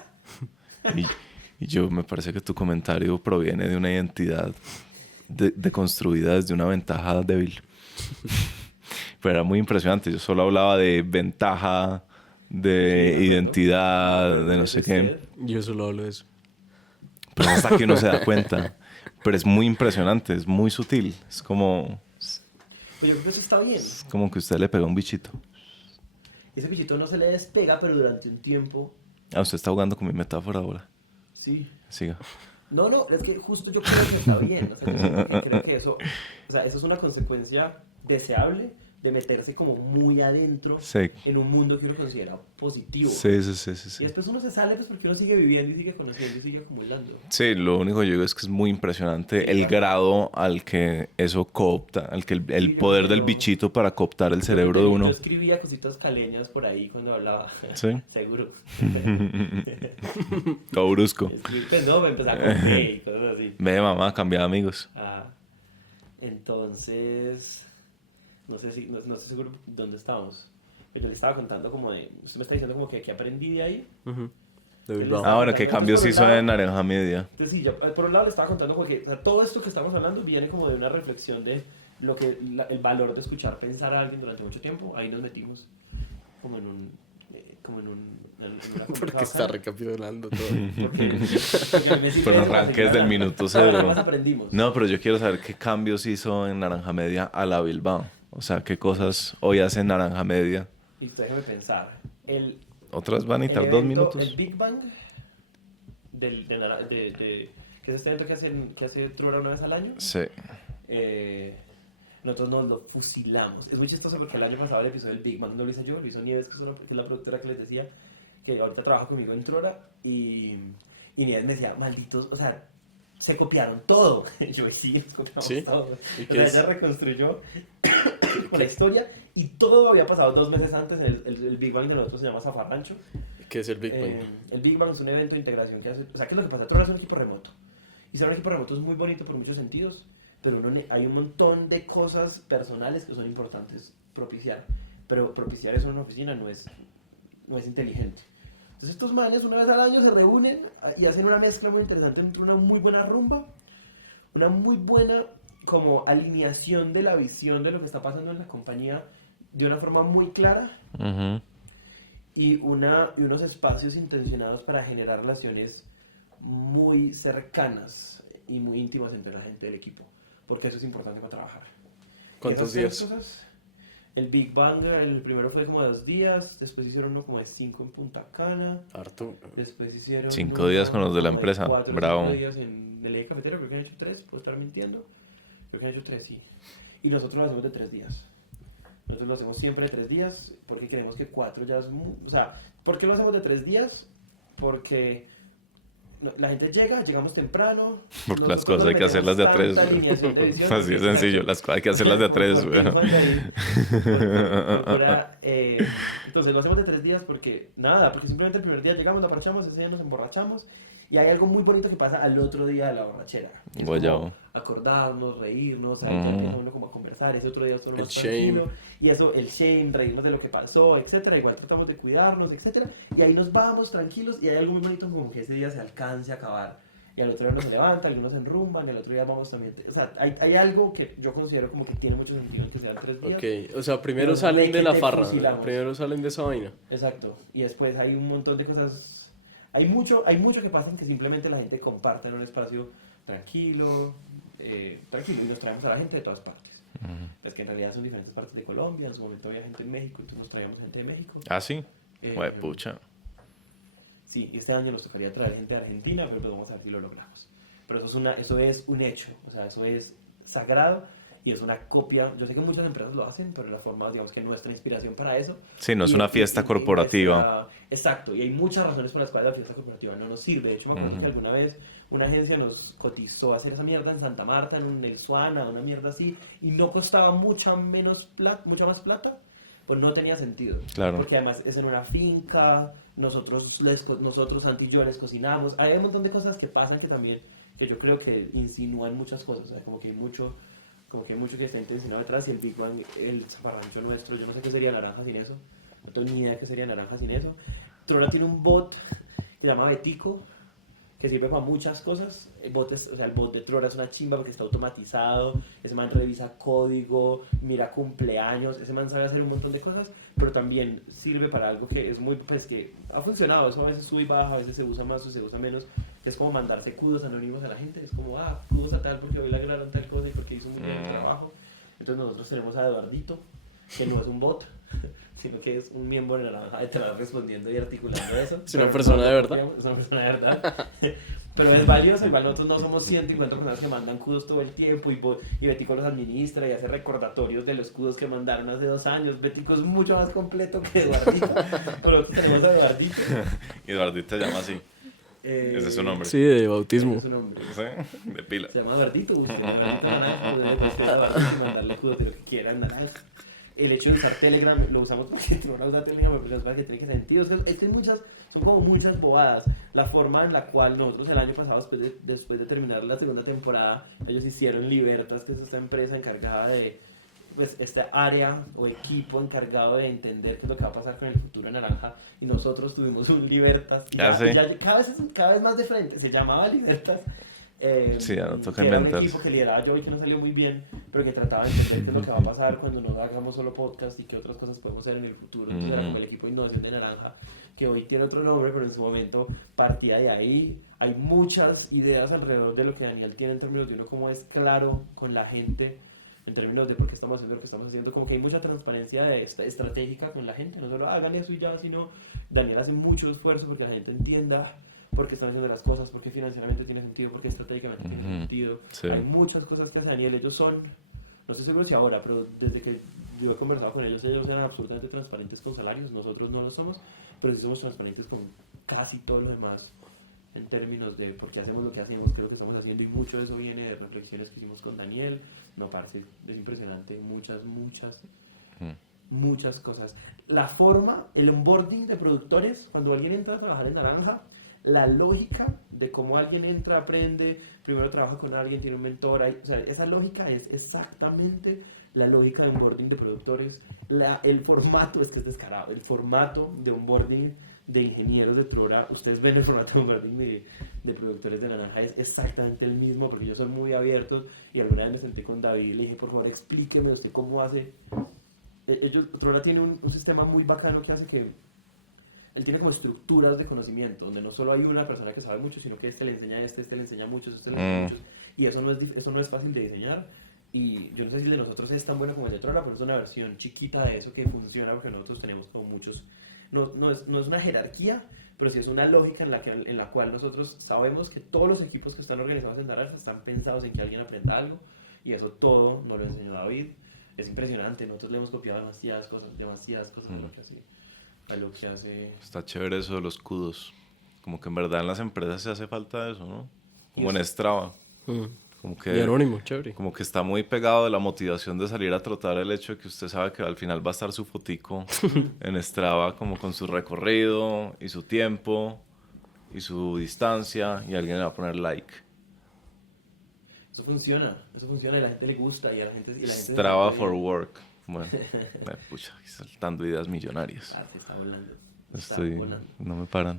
Y yo, me parece que tu comentario proviene de una identidad deconstruida desde una ventaja débil. Pero era muy impresionante. Yo solo hablaba de ventaja, de identidad, de no sé qué. Yo solo hablo de eso. Pero hasta que uno se da cuenta. Pero es muy impresionante, es muy sutil. Es como Pero yo creo que eso está bien. que usted le pega un bichito. Ese bichito no se le despega, pero durante un tiempo, Ah, usted está jugando con mi metáfora ahora. sí. Siga. No, es que justo yo creo que está bien. O sea, yo siento que creo que eso, o sea, eso es una consecuencia deseable de meterse como muy adentro Sí. en un mundo que uno considera positivo. Sí. Y Sí. después uno se sale pues porque uno sigue viviendo y sigue conociendo y sigue acumulando. Sí, lo único que yo digo es que es muy impresionante Sí, el claro. grado al que eso coopta, al que el Sí, yo poder creo. del bichito para cooptar el cerebro de Yo uno. escribía cositas caleñas por ahí cuando hablaba. Sí. Seguro. Todo brusco. Pues no, me empezaba con gay y cosas así. Ve, mamá, cambia de amigos. Entonces, no sé si, no estoy seguro dónde estábamos. Pero yo le estaba contando como de, usted me está diciendo como que aprendí de ahí. Ujú. De Él Bilbao. está- Bueno, ¿qué Entonces, cambios por un hizo lado- en Naranja Media? Entonces sí, yo por un lado le estaba contando como que, o sea, todo esto que estamos hablando viene como de una reflexión de lo que, el valor de escuchar pensar a alguien durante mucho tiempo. Ahí nos metimos como en un, en una Porque está recapitulando todo. Porque me sirve Pero eso para arranques seguir del hablando. minuto Nada cero. más aprendimos. No, pero yo quiero saber qué cambios hizo en Naranja Media a la Bilbao. O sea, qué cosas hoy hace Naranja Media. Y déjame pensar. Otras van a El necesitar 2 evento, minutos. El Big Bang, que es este evento que hace Trora una vez al año, Sí. nosotros nos lo fusilamos. Es muy chistoso porque el año pasado el episodio del Big Bang no lo hice yo, lo hizo Nieves, que es la productora que les decía, que ahorita trabaja conmigo en Trora, y Nieves me decía, malditos, o sea, se copiaron todo. Yo, sí, nos copiamos ¿Sí? todo. ¿Y O qué sea, es? ella reconstruyó con la historia y todo había pasado 2 meses antes. El Big Bang de nosotros se llama Zafarrancho. ¿Qué es el Big Bang? El Big Bang es un evento de integración que hace. O sea, ¿qué es lo que pasa? Trora es un equipo remoto. Y ser un equipo remoto es muy bonito por muchos sentidos, pero hay un montón de cosas personales que son importantes propiciar. Pero propiciar eso en una oficina no es inteligente. Entonces, estos manes una vez al año se reúnen y hacen una mezcla muy interesante entre una muy buena rumba, una muy buena como alineación de la visión de lo que está pasando en la compañía de una forma muy clara. Ujú. Y unos espacios intencionados para generar relaciones muy cercanas y muy íntimas entre la gente del equipo, porque eso es importante para trabajar. ¿Cuántos Esas días? cosas, el Big Bang, el primero fue como de 2 días, después hicieron uno como de 5 en Punta Cana, Harto. después hicieron 5 días con los de la como empresa, 4 o bravo. 5 días en el eje cafetero, creo que han hecho 3, puedo estar mintiendo, creo que han hecho 3, sí. Y nosotros lo hacemos de 3 días. Nosotros lo hacemos siempre de 3 días porque creemos que 4 ya es muy... O sea, ¿por qué lo hacemos de 3 días? Porque la gente llegamos temprano. Porque las nosotros cosas hay que nos hacerlas de a metemos 3. tanta alineación de visión, Así de sencillo, las cosas hay que hacerlas de a 3. Entonces lo hacemos de 3 días porque, porque simplemente el primer día llegamos, la parchamos, ese día nos emborrachamos y hay algo muy bonito que pasa al otro día de la borrachera. Es Guayabo. como acordarnos, reírnos, ahí Mm. ya empieza uno como a conversar, ese otro día solo El más shame. tranquilo, y eso, el shame, reírnos de lo que pasó, etcétera, igual tratamos de cuidarnos, etcétera, y ahí nos vamos tranquilos y hay algo muy bonito como que ese día se alcance a acabar. Y al otro día uno se levanta, algunos se enrumban, y al otro día vamos también. O sea, hay algo que yo considero como que tiene mucho sentido en que sean 3 días. Ok, o sea, primero Nos salen de ve la que te farra, fusilamos. primero salen de esa vaina. Exacto. Y después hay un montón de cosas. Hay mucho que pasa en que simplemente la gente comparte en un espacio tranquilo, y nos traemos a la gente de todas partes. Es que en realidad son diferentes partes de Colombia. En su momento había gente en México, entonces nos traíamos gente de México. Ah, sí. Eh, Pucha. Sí, este año nos tocaría traer gente de Argentina, pero pues vamos a ver si lo logramos. Pero eso es un hecho, o sea, eso es sagrado y es una copia. Yo sé que muchas empresas lo hacen, pero la forma, digamos que nuestra inspiración para eso. Sí, no es y- una fiesta y corporativa. exacto, y hay muchas razones por las cuales la fiesta corporativa no nos sirve. De hecho, me acuerdo que alguna vez una agencia nos cotizó a hacer esa mierda en Santa Marta, en el Suana, una mierda así, y no costaba mucha más plata, pues no tenía sentido. Claro. Porque además es en una finca, nosotros Santi y yo les cocinamos. Hay un montón de cosas que pasan que yo creo que insinúan muchas cosas. O sea, como que hay mucho que está intencionado detrás. Y el Big Bang, el zafarrancho nuestro, yo no sé qué sería naranja sin eso. No tengo ni idea qué sería naranja sin eso. Trora tiene un bot que se llama Betico, que sirve para muchas cosas. El bot de Trora es una chimba porque está automatizado. Ese man revisa código, mira cumpleaños. Ese man sabe hacer un montón de cosas, pero también sirve para algo que es muy, pues que ha funcionado. Eso a veces sube y baja, a veces se usa más o se usa menos. Es como mandarse kudos anónimos a la gente. Es como, kudos a tal porque hoy lograron tal cosa y porque hizo muy bien el trabajo. Entonces nosotros tenemos a Eduardito, que no es un bot, sino que es un miembro de la naranja detrás respondiendo y articulando eso. Es una persona de verdad. Es una persona de verdad. Pero es valioso, igual nosotros no somos 150 personas que mandan kudos todo el tiempo y Betico los administra y hace recordatorios de los kudos que mandaron hace 2 años. Betico es mucho más completo que Eduardito. Pero nosotros tenemos a Eduardito. Y Eduardito se llama así. Ese es su nombre. Sí, de bautismo. Es su nombre. Sí, de pila. Se llama Eduardito, busquen Eduardito Naranja, pueden buscar a Eduardito y mandarle kudos de lo que quieran, naranja. El hecho de usar Telegram, lo usamos porque no lo usa Telegram, pero es para que tiene que sentido. Son como muchas bobadas. La forma en la cual nosotros el año pasado, después de terminar la segunda temporada, ellos hicieron Libertas, que es esta empresa encargada de, pues, esta área o equipo encargado de entender qué es lo que va a pasar con el futuro de Naranja. Y nosotros tuvimos un Libertas. Y cada vez más de frente, se llamaba Libertas. Sí, ya no toca que era un inventarse. equipo que lideraba yo y que no salió muy bien, pero que trataba de entender qué es lo que va a pasar cuando no hagamos solo podcast y qué otras cosas podemos hacer en el futuro. Entonces era como el equipo de innovación de Naranja, que hoy tiene otro nombre, pero en su momento partía de ahí. Hay muchas ideas alrededor de lo que Daniel tiene en términos de uno cómo es claro con la gente, en términos de por qué estamos haciendo lo que estamos haciendo, como que hay mucha transparencia estratégica con la gente, no solo hagan eso y ya, sino Daniel hace mucho esfuerzo porque la gente entienda por qué están haciendo las cosas, por qué financieramente tiene sentido, por qué estratégicamente tiene sentido. Sí. Hay muchas cosas que hace Daniel, ellos son, no estoy seguro si ahora, pero desde que yo he conversado con ellos eran absolutamente transparentes con salarios, nosotros no lo somos, pero sí somos transparentes con casi todo lo demás en términos de por qué hacemos lo que hacemos, creo que estamos haciendo, y mucho de eso viene de reflexiones que hicimos con Daniel. Me parece es impresionante, muchas cosas. La forma, el onboarding de productores, cuando alguien entra a trabajar en Naranja, la lógica de cómo alguien entra, aprende, primero trabaja con alguien, tiene un mentor, o sea, esa lógica es exactamente la lógica de onboarding de productores. El formato, es que es descarado, el formato de onboarding de ingenieros de Trora, ustedes ven el formato de onboarding de productores de Naranja, es exactamente el mismo, porque ellos son muy abiertos, y alguna vez me senté con David y le dije, por favor, explíqueme usted cómo hace. Trora tiene un sistema muy bacano que hace que él tiene como estructuras de conocimiento, donde no solo hay una persona que sabe mucho, sino que este le enseña a este le enseña a muchos, este le enseña a muchos, y eso no es fácil de diseñar. Y yo no sé si el de nosotros es tan bueno como el de Trora, pero es una versión chiquita de eso que funciona, porque nosotros tenemos como muchos, no es una jerarquía, pero sí es una lógica en la cual nosotros sabemos que todos los equipos que están organizados en Naranja están pensados en que alguien aprenda algo, y eso todo nos lo enseñó David. Es impresionante, nosotros le hemos copiado demasiadas cosas de lo que hace. A lo que hace. Está chévere eso de los kudos. Como que en verdad en las empresas se hace falta eso, ¿no? Como en Strava. Como que, y anónimo, chévere. Como que está muy pegado de la motivación de salir a trotar el hecho de que usted sabe que al final va a estar su fotico en Strava, como con su recorrido y su tiempo y su distancia, y alguien le va a poner like. Eso funciona y a la gente le gusta y a la gente... Strava for work. Bueno, pucha, saltando ideas millonarias. Te está volando. No me paran.